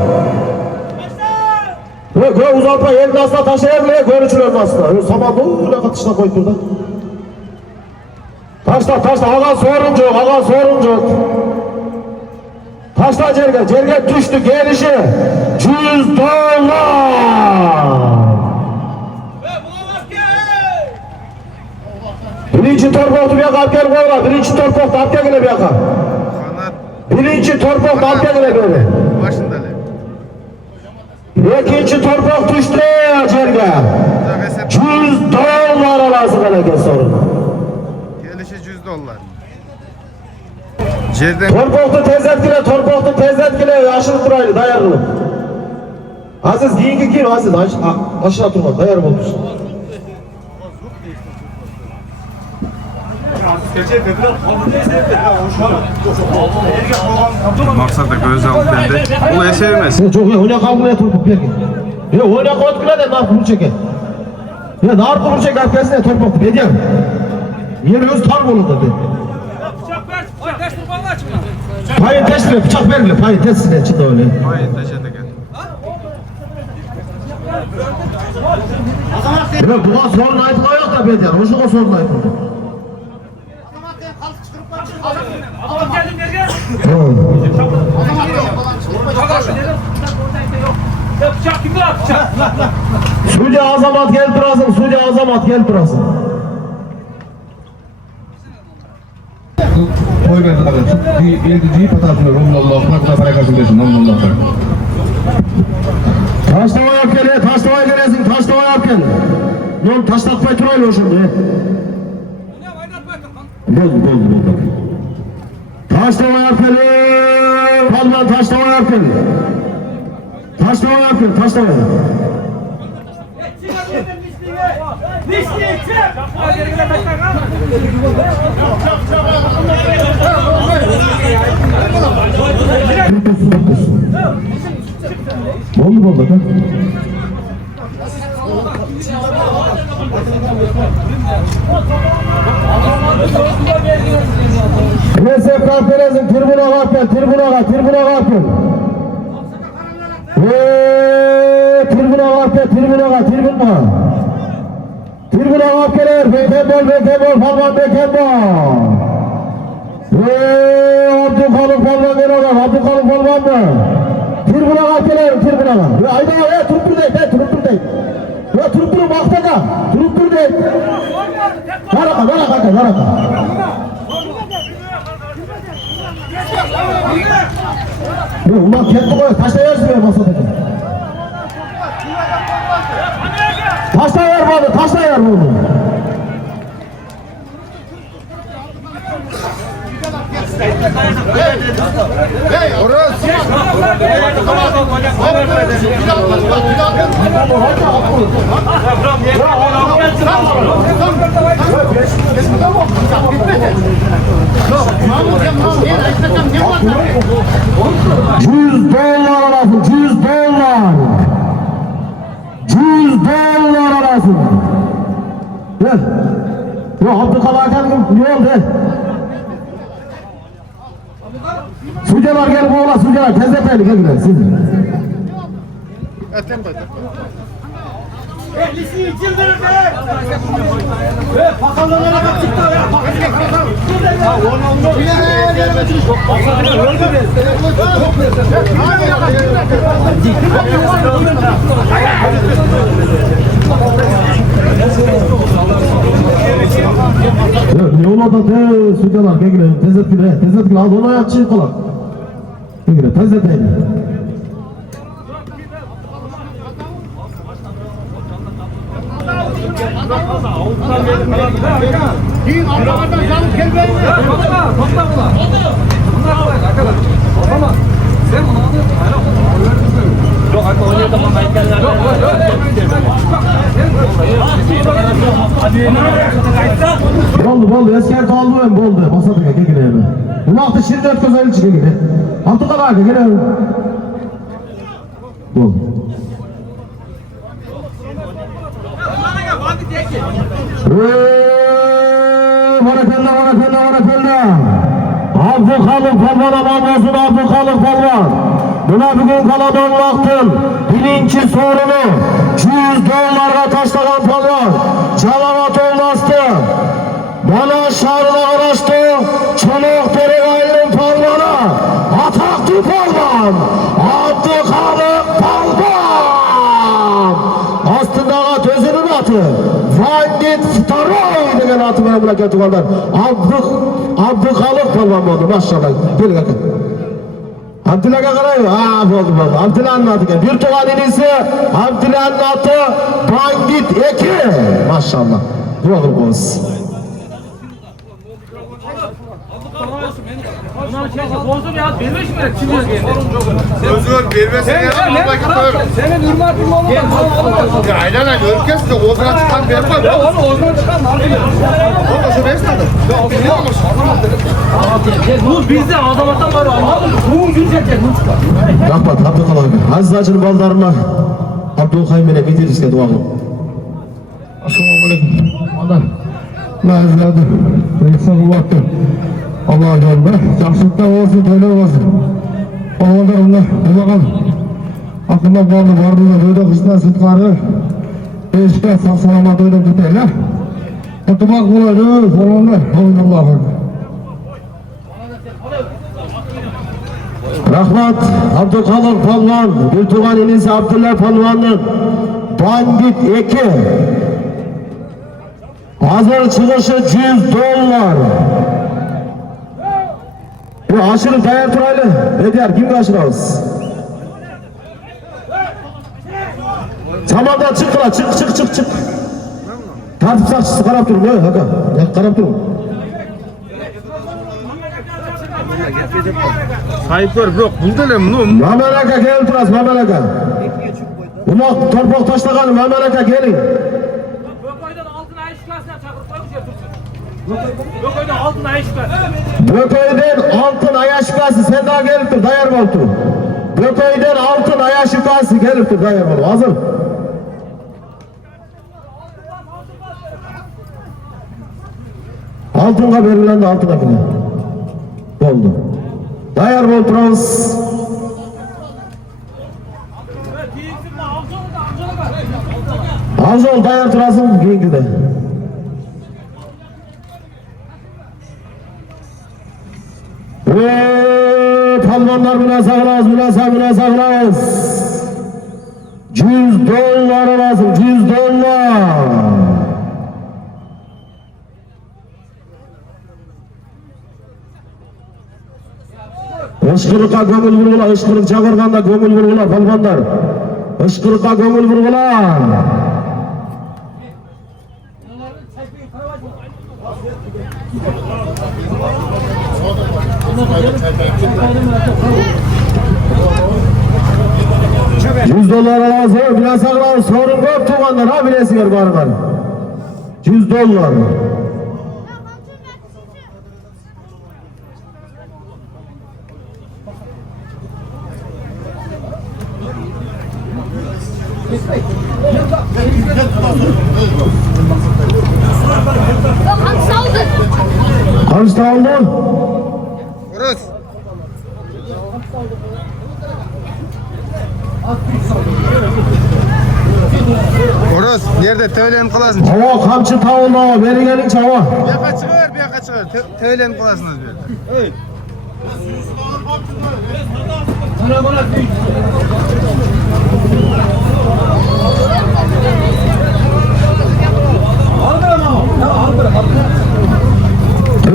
Ve uzatma elini asla taşla yandı. Görücülerin asla. Sabah bu yaka taşla koyup burada. Taşla. Ağa sorun yok. Taşla cerge düştü gelişi. 100 dolar. Birinci torpakta bir yaka atken koyla. Birinci torpakta atken gele bir yaka. Birinci torpakta atken gele böyle. Başında le. İkinci torpak düştü cerge. 100 dolar alasın hele sorun. Gelişi 100 dolar. Cerden Torpakta tez etkile. Aşırı duraylı dayarlı. Aziz giyinki giyin Aziz. Aşağı durma dayarım olmuş. maksada göz alıp bende. Bu esermez. Çok iyi oynak algıya torpak belki. Ya oynak otkula de nar kuru çeker. Ya nar kuru çeker arkasına torpak bediyem. Yeri öz tar bolunda de. Payın teşvire bıçak ver bile. Payın teşvire çıktı öyle. Hayır teşekkür ederim. Ya buna sorun ayıpla yok da bediyem. Hoşuna sorun ayıpla. Suudi Azamat gel durasın, Suudi Azamat gel durasın. Toy berdilar. Endi jiyip atasizlar. Alloh akbar, barakasini bersin. Alloh akbar. Taşlamay ap gel, taşlamay gelesin, taşlamay ap gel. Non taşlatmay turaylı oşunda. Boldu. Taşlamay ap gel. Palman taşlamay ap gel. Taşlamay ap gel, taşlamay. Boldu da. Resep Kamperez'in tribuna kapın. Tribuna kapın. Tribuna kapın. Bekembol, Palman Bekembol. Abdülkalık Palman gel adam, Abdülkalık Palman mı? Tribuna kapın, tribuna. Hayda, turup buradayım. Ya turup durun, baktaka. Turup buradayım. Naraka. Ulan kendi koy, taşlayarsın ya masadaki. Taşlayar bunu. $100 arasın, $100 arasın. Gel. Yok Abdülkalık'a geldim, ne oldu? Sucalar gel bu ola, sucalar tezepeli gel siz. Ehlisi içildirir be! Pakallara bak çıktı ya! Ne ola da sucalar gel tezepeli al ona yat çık ola. Gel tezepeli. Boldu, esker kaldı ben boldu. Masadıka gelin. Bunu altı şimdi ötközeli çıkı gibi. Altı kadar gelin. Boldu. Barakalla. Abdülkalık Palman'a mamlasın Abdülkalık Palman. Buna bugün kalan vaktın birinci sorunu $100'lara taşlayan Palman. Çalavat olmazdı. Bana şarına uğraştı. Çoluk Derigaylı'nın Palman'a. Ataklı Palman. Abdülkalık Palman. Aslında tözünün atı. Vandit Staroy degen atı memleketi varlar. Abdülkalık Palman oldu maşallah. Gel bakın. Abdülhak'a karayım. Oldu. Abdülhak'ın adı. Bir tuğan inisi Abdülhak'ın adı Bandit Eki. Maşallah. Doğru olsun. Bozum ya, vermiş mi? Kim yazıyor? Özür vermesin ya. Senin hürmetin oğlum. Aynen ülkesi de Ozan'a çıkan vermez. Ya onu Ozan'a çıkan ne yapıyor? O da şu beslendi. Bu bizde adamlardan var anladın mı? Bu yüzecek bu çıkar. Rahmat Abdülkalık. Azizacının baldarına Abdülkaymene getiririz ki dualım. Assalamu alaikum. Adam. Nazladı. Neyse baktı. Allah yolunda. Yaxşılıkta olsun, toylar olsun. Oğullarımla bakalım. Akılda vardı böyle kızlar sıtkarı. Eşke sağlamak öyle tutayla. Oturmak bulaydı falanlar. Allah'a Rahmat Abdulkadir Palvan, bir tuğan inisi Abdullah Palvan'ın Bandit 2. Hazır çıkışı $100. Bu aşırı dayan turaylı. Bediyar kimde aşırağız? Samandan çık kıla, çık. Tartip sakçısı karap durun, öyle haka. Karap durun. Sahipler yok. Bunda ne bunu? Mamer aka gelin turası, Mamer aka. Umak torpak taşlaganı Mamer aka gelin. Bököyden altın ayaş yukası sen daha gelip dur, dayar bol tur. Bököyden altın ayaş yukası gelip dur, dayar bol. Hazır. Altınga verilen de altına bile. Oldu. Dayar bol turuz. Avzol dayar turasın keyingi de. Palvanlar bile sağlarız. $100 lazım, $100. Işkırık'a gömül vurgula, ışkırık çağırganda gömül vurgula palvanlar. Işkırık'a gömül vurgula. $100 lazım, biraz sağlam sorun yok tuğanlar, ha bilesiyor barılar. $100. Kaçta aldın? Burası. Orası nerede tövlen kılasın? Hava kamçı tavulda, beri gelin çava. Bir yaka çıkar. Tövlen kılasınız bir. Evet.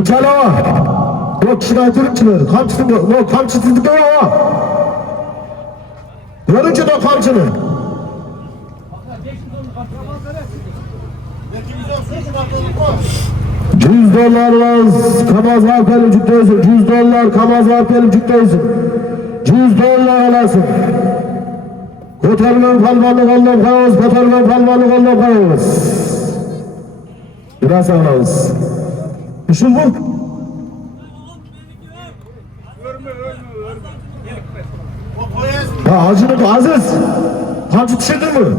Uçal hava. Yok kişiden ötürükçüler. Kamçısızlık hava. Görünce de kamçını. $100 var, kamaz var pelimcik değilsin. $100 kamaz var pelimcik değilsin. $100 alasın. Kotarman palmanlık ondan kayağız, kotarman palmanlık ondan kayağız. Biraz ağlayız. Düşün bu. Ya hacını bu Aziz. Kamçı düşürdün mü?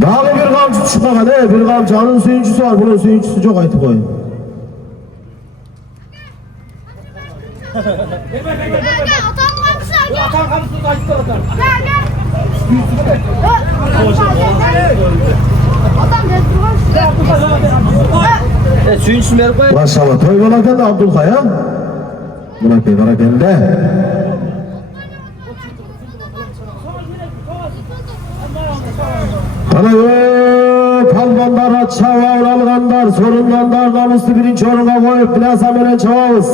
Daha bir kamçı düşüp baka ne? Bir kamçı anın suyuncusu var. Bunun suyuncusu çok aytıp koyun. Maşallah toy balarken de Abdülkaya. Murat Bey balarken de. Ana palvanlara çava uralganlar, sorunlanlar namuslu birinci oruna koyup bilasa menen çavabız.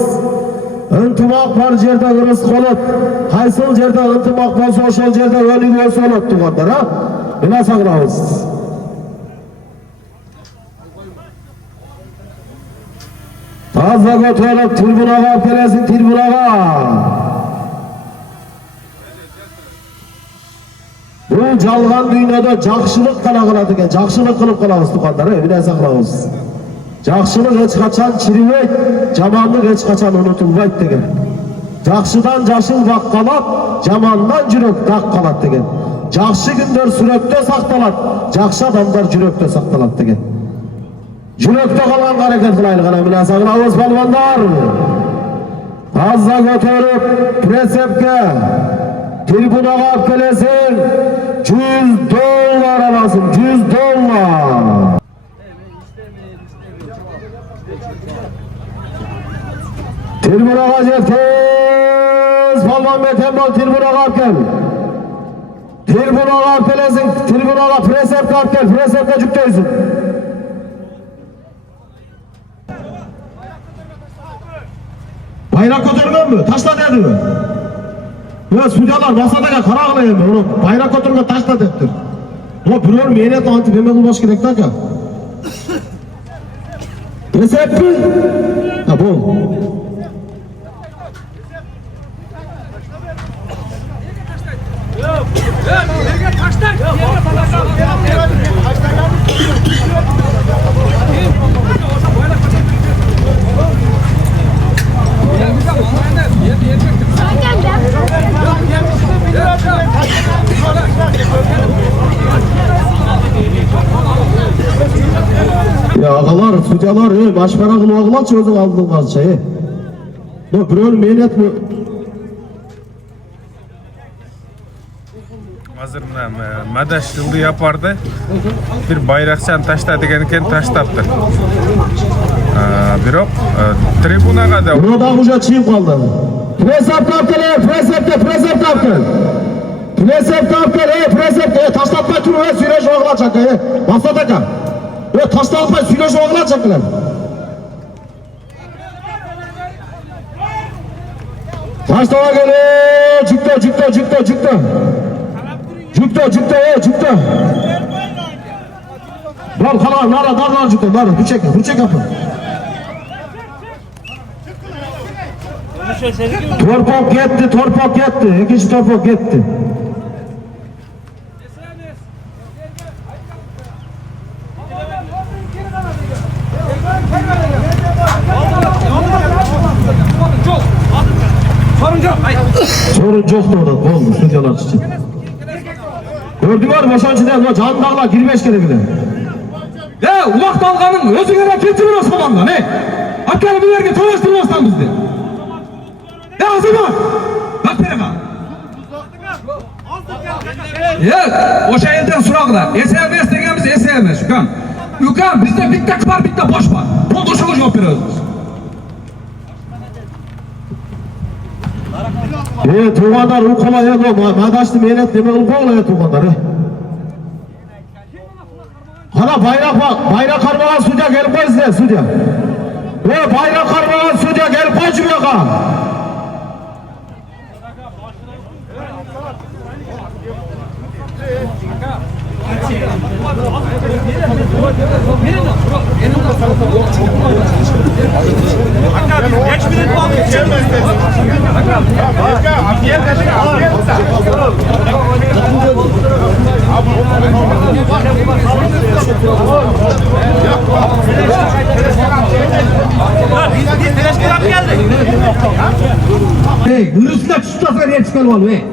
Ынтымақ бар жерде ырыс болот. Кайсыл жерде ынтымақ болсо ошол жерде өлүгө болот тугандар, а? Мына сагынабыз. Таза көтөрүп трибунага алып келесиң, трибунага. Бул жалган дүйнөдө жакшылык гана кылат экен, жакшылык кылып калабыз тугандар, мына сагынабыз. Жақшылық еч қачан чирибейт, жамандық еч қачан унутулбайт деген. Жақшыдан жашыл бак калат, жамандан жүрөк дак калат деген. Жақшы күндөр сүрөктө сакталат, жакшы адамдар жүрөктө сакталат деген. Жүрөктө калган аракет кылайлы гана мына сагынабыз балбандар. Таза көтөрүп пресепке трибунага алып келесиң, $100 аласың, $100. Tribünaga tez Palvan Bekembal tribünaga arken. Tribünaga artelesin, tribünaga presepke arken, presepke cükteysin. Bayrak götürgen mi? Taşla dedi mi? Ya sucalar masadaga karagılayım mı? Onu bayrak götürgen taşla dedidir. Ama biror mehnat antip hemen olmaş gerek de ki. Presep mi? Ha bu. Ya ağalar, sucalar, başpara kılığı ağılar çözün aldığın gaz şeyi. Bu biror mehnat mı? Hazır madaş yıldı yapardı. Bir bayrakçan taşla degen eken taştaptı. Birok tribunaga da. Burada hoca çiğip kaldı. Presep kaptele, presepte, presep kaptele. Presep kaptele, presepte, taşlatma türü ve süreç oğulacak. Masada kal. Ve taşlatma süreç oğulacaklar. Taşlama geliyor, çıktı. Çıktı. Var kalan, nara çıktı, bıçak yapın. Torpok gitti, ikinci torpok gitti. Sorun yoktu orada, olmuş sucalar için. Gördüler boşancıdan, o canlılarla girmeş gerekli. Ya ulak dalganın özü gerek geçirir o zamanla ne? Hakkari bir yerge çalıştırmazsan bizde. Ya o zaman! Bak bana bak! Ya o şeyden surakla, SMS degenimiz SMS, Yukan bizde bitti var, bitti boş var. Dolduruşumuz yok biraz. Tuğanlar o kolay ya, madaşlı meylet demek o kolay ya tuğanlar. Hala bayrak karmalan suca gelip koy size suca. Bayrak karmalan suca gelip koy cümleka. Hırısına çıklasına niye çıkalım oğlum he?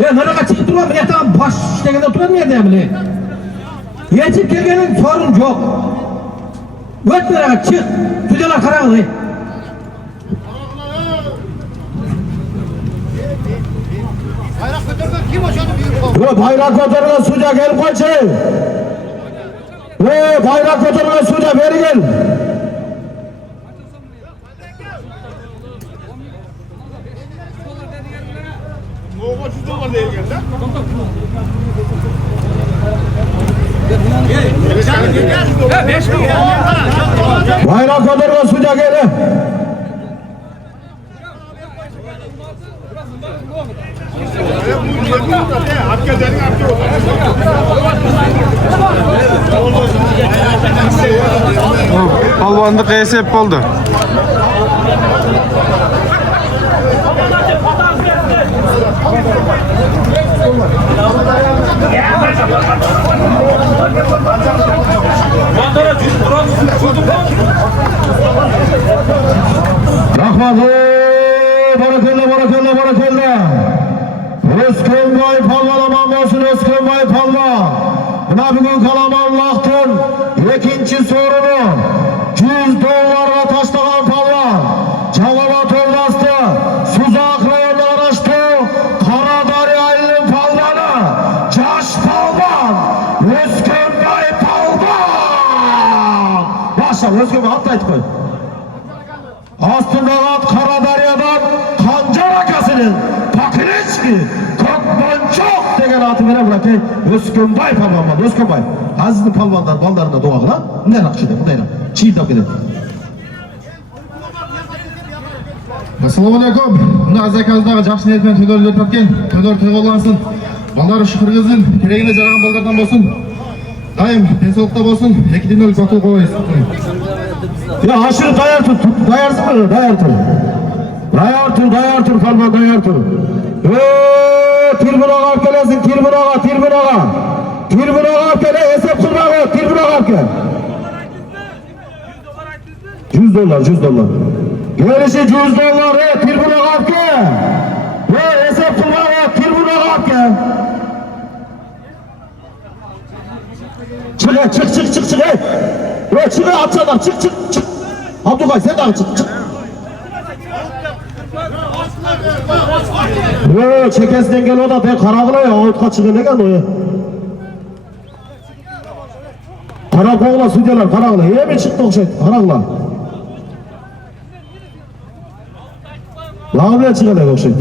Nereye çıkıp durma bile tamam baş işlegende oturan nerede ya bile? Yetip gelgenin sorun yok. Öt nereye çık, sucalar karanlı he. Bayrak götürülen suca gel koçu. Bayrak götürülen suca beri gel. Bayrak götürülen suca gel. Palvandık esep oldu. Rahmatlı, barakalla. Özkönbay Palvalaman olsun, Özkönbay Palva. Buna bugün Kalamanlak'tın ikinci sorunu. $100 taşlagan Palvan. Calavat olmazdı. Suzak rayonu araştı. Karadaryalı'nın Palvanı. Caş Palvan. Özkönbay Palvan. Başla, Özkönbay atlayıp koy. Astında at Ali Özkönbay palvan var. Özkönbay. Azizli palvanlar ballarına doğa kılan. Bundan akışıda. Bundan. Çiğdap edin. Assalomu alaykum. Buni azakazdagi yaxshi niyat bilan to'ylar o'tib o'tgan. To'ylar to'g'rilansin. Ballar shukur qilsin. Kerakini jaragan ballardan bo'lsin. Doim tinchlikda bo'lsin. Ikki dinlik boqib qo'yasiz. Ya aşırı dayar tut. Dayarsın mı? Dayar tut. Dayar tur palvan dayar tur. Tirbun ağa gelesin. Tirbun ağa. Tirbun ağa gele. Hesap kurma ağa. Tirbun ağa gel. $100. Gelişi $100. Tirbun ağa gel. Hesap kurma ağa. Tirbun ağa gel. Çık. Çık atsalar. Çık. Abdülkay sen de çık. Çekesinden gel o da ben karakıla ya. Ağıtka çıkıyla gel o ya. Karakıla sütyeler karakıla. Yemin çıktı o şey. Karakıla. Lağımaya çıkıyla o şey.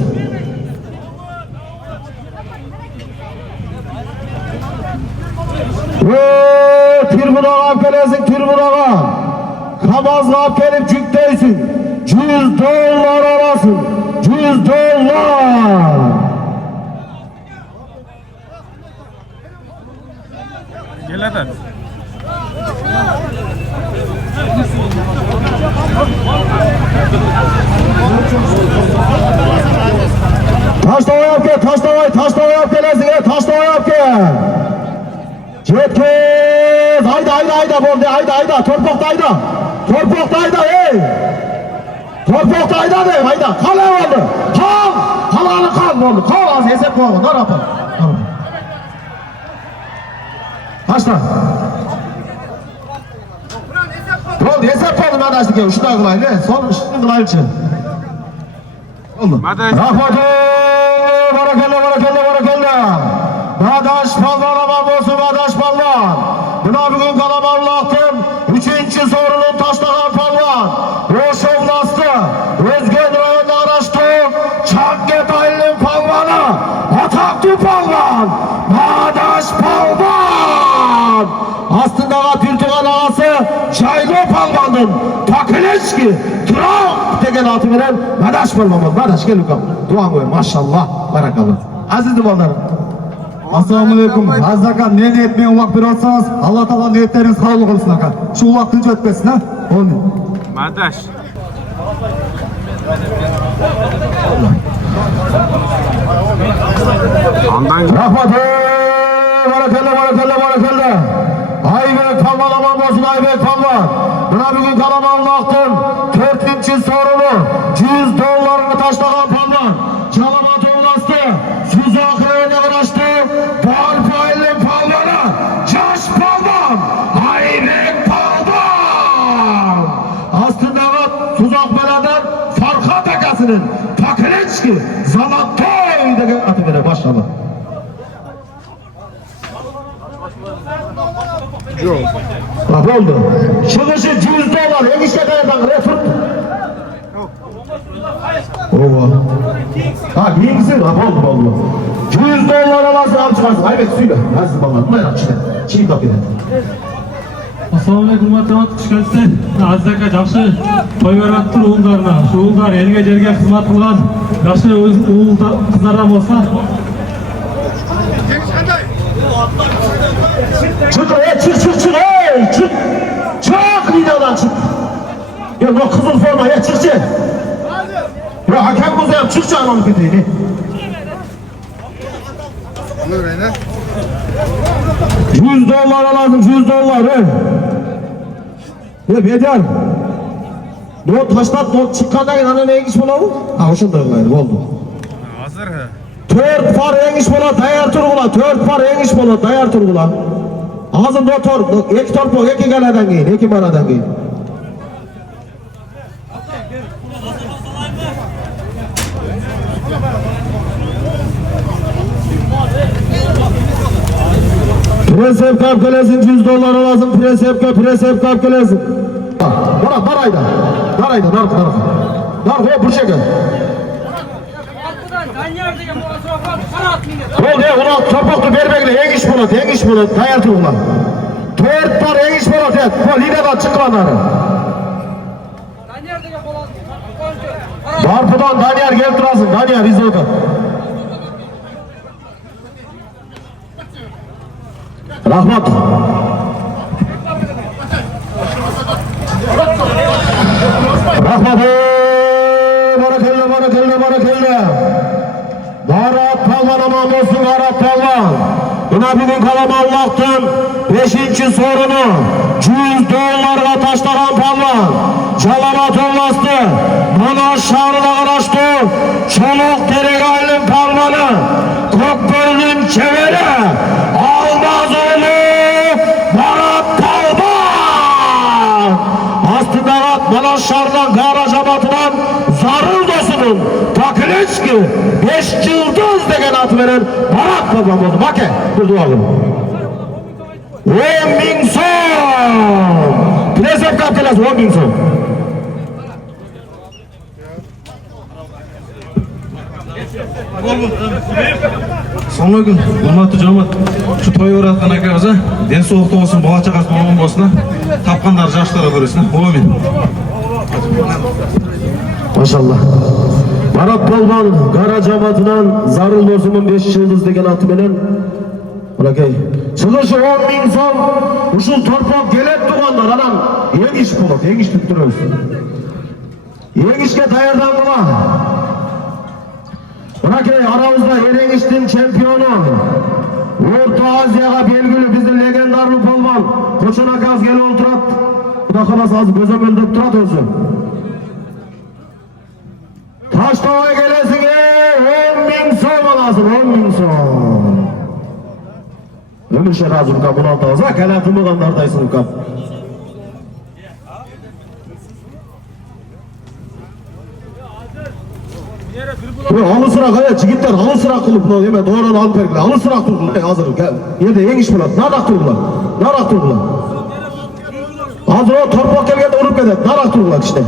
Tirbun ağa gelesin Tirbun ağa. Kamazla gelip cükteysin. $100 alasın. $100. Gel hadi. Taşlava yap gel. Taşlava yap gelesin. Taşlava yap gel. Cetkez. Hayda boldu. Hayda. Torpakta hayda. Hey. Torpakta hayda deyim. Hayda. Kal oldu. Kal oldu. Kal az hesap koyalım. Ne yapalım? Kaçta? Oldu hesap koyalım arkadaşlık ya. Şuna kılaylı. Son şunu kılaylı için. Oldu. Rahmatı. Barakallah. Bağdaş palvan aman olsun Bağdaş palvan. Buna bugün kalabalıktın. 3. sorunun taşlanan palvan. Roşovlastı. Özgen rayonda araçtı. Çanket aylının palvanı. Ataklı palvan. Bağdaş palvan. Aslında Türk'ün ağası Çaylı palvanın. Takileşki. Trump degen atı veren Bağdaş palvan. Bağdaş gel bakalım. Dua koyun maşallah. Barakallah. Aziz dumanlarım. Assalamu alaikum. Azzakan ne niyetmeyin ulak bir olsanız Allah Taala niyetleriniz kabul kılsın aka. Şu ulak tınç ötmesin ha. Onu. Madaş. Rahmatı. Barakallah. Aybek palvan aman olsun Aybek palvan. Buna bugün kalabalıktın. 4. sorunu $100 taşlanan palvan. Çalamat oğlastı. Suzak reyne uğraştı. Barpaylı palvana. Caş palvan. Aybek palvan. Aslında Suzak beladan Farka takasının Takileçki Zalattoy degen atı veren maşallah. Bak oldu. Çıkışı $100. Enişte kayadan refut. Ova. Ha bilgisi bak oldu. $100 alasın al çıkarsın. Aybek suyla. Nasıl bana? Bunlar yap işte. Çiğ kapıya. Assalomu alaykum hurmatli qishqasi azdaka yaxshi to'y beribdi o'g'illarni. Shu o'g'illar elga jerga xizmat qilgan yaxshi o'g'il qizlardan bo'lsa Çık lidadan çık. Ya bu kızıl forma ya çık. Ya hakem bozu yap çık canım peteğini. $100 lazım $100. Ya Bedar. Ne taşlat ne çıkkanda yana ne iş bulalım? Ha hoşunda gayrı oldu. Hazır ha. 4 par engiş bola dayar turgula 4 par engiş bola dayar turgula. Ağzında otur 2 torpok 2 galadan giyin 2 manadan giyin. Presep kap gelesin $100 lazım presep kap gelesin. Darayda nark o bu şekil. Oldu ya, ulan topuklu berbekle en iş bulat, tayar tuğulan. Toyartlar en iş bulat, ya, bu liderden çıkılanları. Barpudan Daniyar gelip durasın, Daniyar izledi. Rahmat. Rahmat. Barakalla. Barat palvan aman olsun, Barat palvan. Buna bugün kalam Allah'tan 5. sorunu 100 dolarga taşlagan palvan. Çalamat olmazdı. Bana şarına araştı. Çoluk derek aylın palvanı. Kökbölünün çeviri. Almaz oğlu Barat palvan. Aslında bana şarına garajamatından zarıl dosunun Takileçki 5 yıldız degen atı veren Barat palvan oldu. Bakın bir dualım. 10.000 son. Presep kaptelas 10.000 son. Assalomu alaykum, hurmatli jamoat. Shu to'y o'ratgan akamizni den so'qda olsin, bola chaqasi omon bo'lsin. Topqanlar yoshlarga bersin. Amin. Maşallah. Barat palvan gara jamoatidan zarıl do'sumun 5 yıldız degen atı bilen Olakay. Çıkışı 10.000 son. Uşul torpaq kelet tuğanlar anan. Eng iş bulut, eng iş tutturuz. Eng işke tayardan bula. Olakay aramızda eng iştin çempiyonu. Orta Aziyaga belgili bizde legendarlı palvan. Koçun akaz geli olturat. Bu da kalası az gözüm öldürüp turat olsun. Taştavaya gelesin 10.000 son alasın, 10.000 son. Ömür şerazım kapın altağıza, kelatımı kanlardaysın kap. Halı sıra kaya, çigitler halı sıra kılıp ne deme, doğrudan alıp vergiler, halı sıra kılıp hazır, gel. Yerde en iş bulat, narak durdular. Hazır o torpak gelgende unup gedet, narak durdular işte.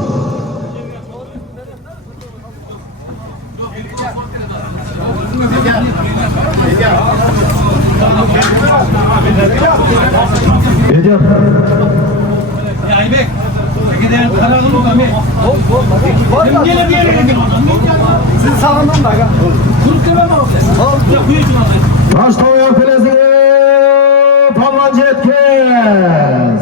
Becer. Aybek. Gidelim kararını mı? Gel bir yere. Siz sağından da aga. Kurup kemem o. Taş tavaya pelesi. Palvan cetkez.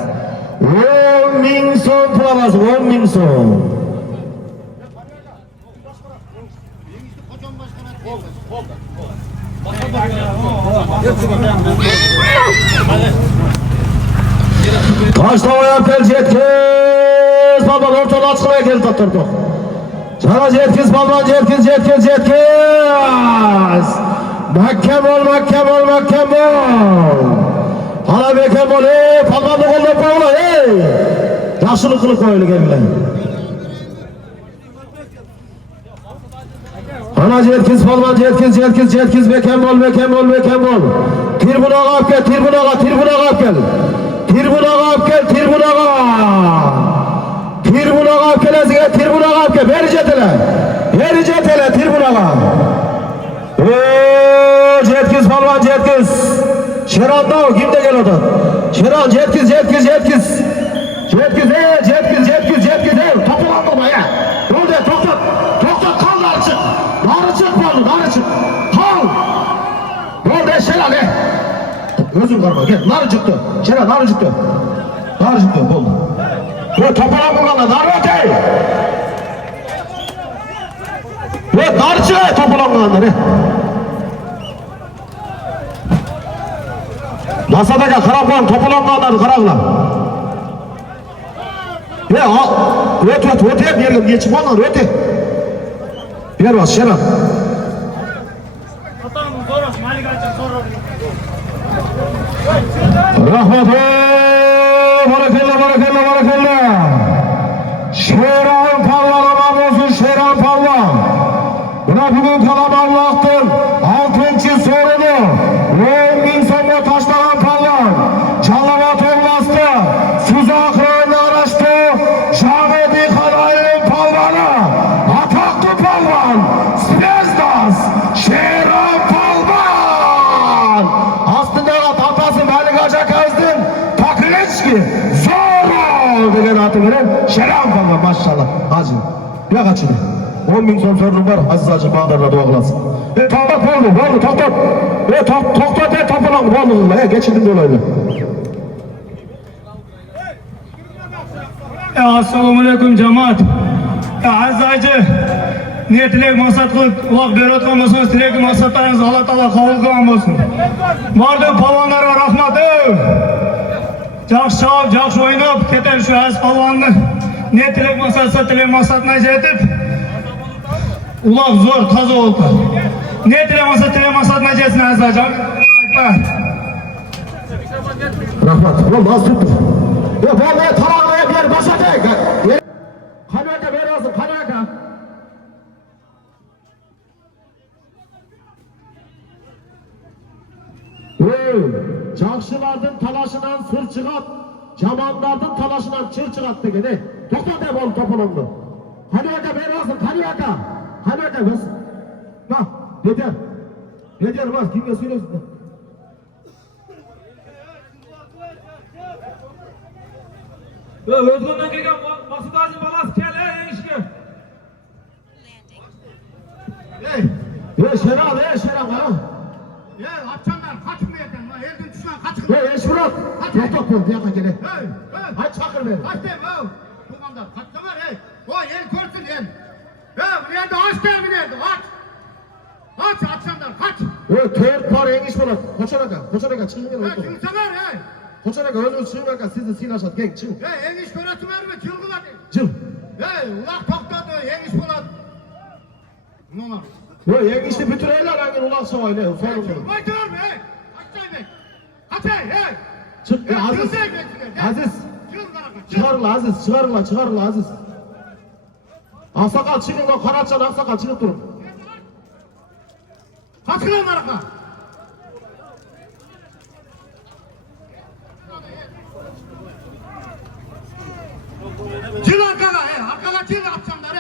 10.000 son pulavası. 10.000 son. Taş tavaya pel cetkez. Palvan ortada açıkmaya geldi tatlardı. Sana cetkez palvan cetkez. Mahkem ol. Hala bekem ol. Palvanlı kolda koyla. Yaşını kılık koyla geldiler. Ana cetkez palvan cetkez bekem ol. Tribuna kap gel. Tribuna kap gel ezige, tribuna kap gel. Veri cetele tribuna kap. Cetkez palvan cetkez. Şeran da o, kimde gel odan? Şeran cetkez. Cetkez. Topulanma ya. Orada toktat kal narı çık. Kal. Orada Şeran Gözüm karma gel, narı çıktı. Şeran narı çıktı. Oldu. Topulanma kal, narı ötey. Narı çık, topulanma kal. Masadaki karaplan topulanmaları karakla. Öte bir yerden geçip onlar öte. Yer bas Şeran. Rahmetli barakalla. Şeran palvan aman olsun Şeran palvan. Buna bugün kalan Allah'tır. 6. sorunu. 10.000 sonuna taşlanan palvan. Çalamat olmazdı. Suzak rayını araçtı. Şahmedi Kalay'ın palvanı. Ataklı palvan. Spezdas. Şeran palvan. Zoro degen atı veren Şeram Fan'a maşallah. Hacı. Ya kaçını? 10.000 son sorunum var. Aziz Hacı Bağdar'da dua kılasın. Toktat oldu. Toktat. Toktat tapılan oldu. Geçirdim dolaylı. Assalomu alaykum jamoat. Aziz Hacı, ne tilek maqsad qilib uloq berayotgan bo'lsangiz, tilak maqsadlaringizni Alloh taolo qabul qilgan bo'lsin. Bordim polvonlarga rahmat. Yaxshi chop, yaxshi o'ynab ketar shu aziz polvonni. Ne tilak maqsadsa tilak maqsadini aytib. Uloq zo'r, toza bo'ldi. Ne tilak maqsadini aytsin aziz Hacı. Rahmat. Ulan nasıl tuttu? Ya vallahi tarağına bir yer başladık. Kanaka veriyorsun, kanaka. Çarşılardan talaşından sır çıkart, camanlardan talaşından çır çıkart degene. Tokta de bol topulandı. Kanaka veriyorsun, kanaka. Kanaka biz. Bak, yeter. Yeter bak, kimle söylüyorsun? Özgürden kelgan Maqsud Hacı balasi keldi ishga. Şeram ha. Atçanlar kaçın bu yerden. Elden düşman kaçın. Şurat. Toktak ol, bir yakın gele. Hadi çakır beni. Kaç deyim o. Kulmanlar kaçtılar O yer görsün yer. Bu yerde aç değil mi yerde? Aç atçanlar kaç. Tört par engiş bulat. Koçanaka çıkın gel. Çıksınlar Koçanaka özünüz çıkın sizi silaşat gel çıkın. Engiş görüntü var mı? Çılgılar. Çıl. Ulak toktadı engiş bulat. Ne var? Engişli bütün eyler hangin ulak savayla. Baytılar mı? Kaçtayım. Kaçay. Çık Aziz. Çıkarırla Aziz. Aksakal çıkın da karatçan aksakal çıkıp durun. Kaçın onlara. Çıl arkada çıl atsanlar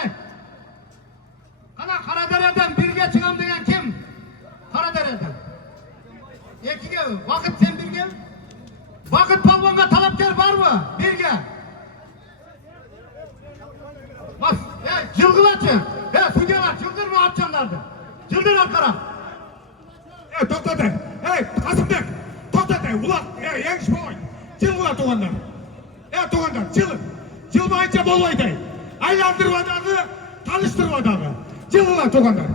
Karadere'den birge çıkam degen kim? Karadere'den. Ekige vakit sen birge? Vakit palvonga talapkar var mı? Birge. Bak, çılgılaçı. Sucalar çıldırma atçanlardı. Çıldır arkara. To'xtatang. Qosimbek, to'xtatang. Ular, yangish bo'lmang. Chilg'lar to'g'anlar. To'g'anlar, chilmaycha bo'lmaydi. Aylantirib o'tadi, tanishtirib o'tadi. Chilg'lar to'g'anlar.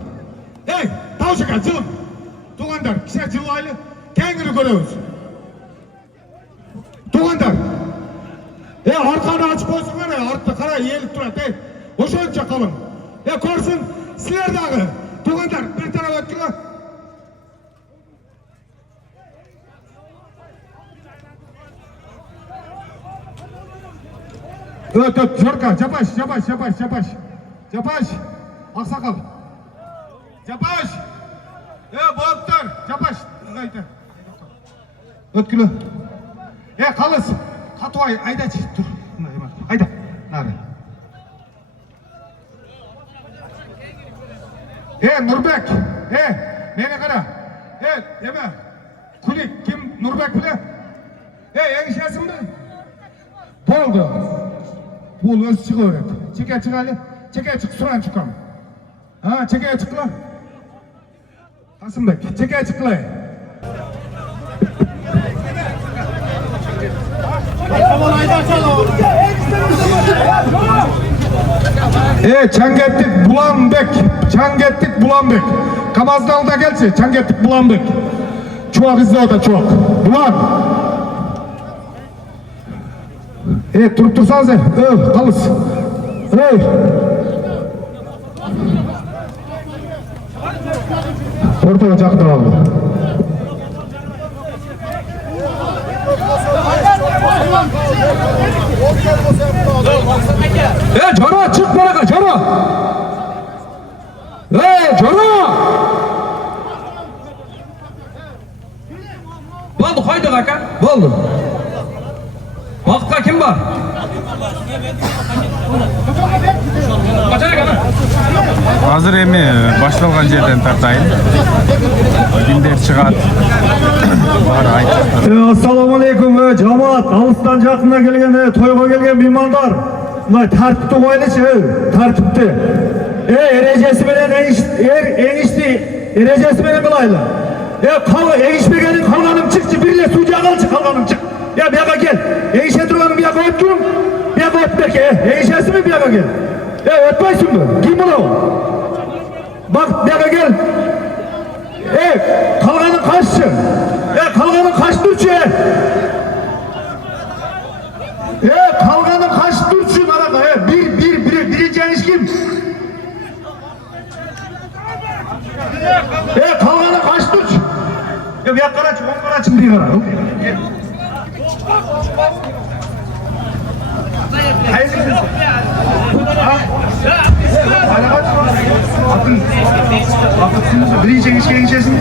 Tavsiya chil. To'g'anlar, kishi chilmayli, kengini ko'ramiz. To'g'anlar. Orqani ochib qo'ysinlar, ortda qara yelib turadi. O'shancha qolin. Ko'rsin, sizlardagi to'g'anlar bir taraf o'tdilar. Jorka, Japash. Aksakal. Japash. Bo'ptir, Japash. O'tkili. Qalis. Qatoy, aydachi, tur. Ayda. Nari. Nurbek. Meni qara. Nima? Kulik kim Nurbek bilan? Yangishasizmi? Bo'ldi. Pul o'zi chiqaveradi. Cheka chiqali. Cheka chiq, suran chiqam. Cheka chiqlar. Qosimbek, cheka chiqlar. Changettik Bulanbek. Kamazdalda kelchi, Changettik Bulanbek. Çoğak izledi, çoğak. Bulan. Durup dursanız kalız. Ortada çaktır abi. Cana çık bana, Cana. Cana. Bo'ldi, qo'ydik aka. Bo'ldi. Vaqtga kim bor? var. Hazır эми башталган жерден тартайын. Кимдер чыгат? Баары айтып. Assalomu alaykum jamoat, alıstan жақына келген, toyga kelgen mehmanlar. Mına tartipti koyluçu, tartipti. Erecesi menen enişti, erecesi menen kılaylı. Enişmegenin kalganım çıkçı, birle sucuğa kalçı kalganım çık. Ya bir yaka gel, enişe durganım bir yaka öttürüm, bir yaka ötmek, enişesi mi bir yaka gel. Ötmeysin mi? Kim bunu? Bak bir yaka gel. Kalganın kaççı. Kalganın kaç durçu. Kalganın kaç durçu arada. Birinci eniş kim? Kalganın kaç durçu. Bir yakara çık, on kara çık bir kara. Birinci eniş gelin içerisinde.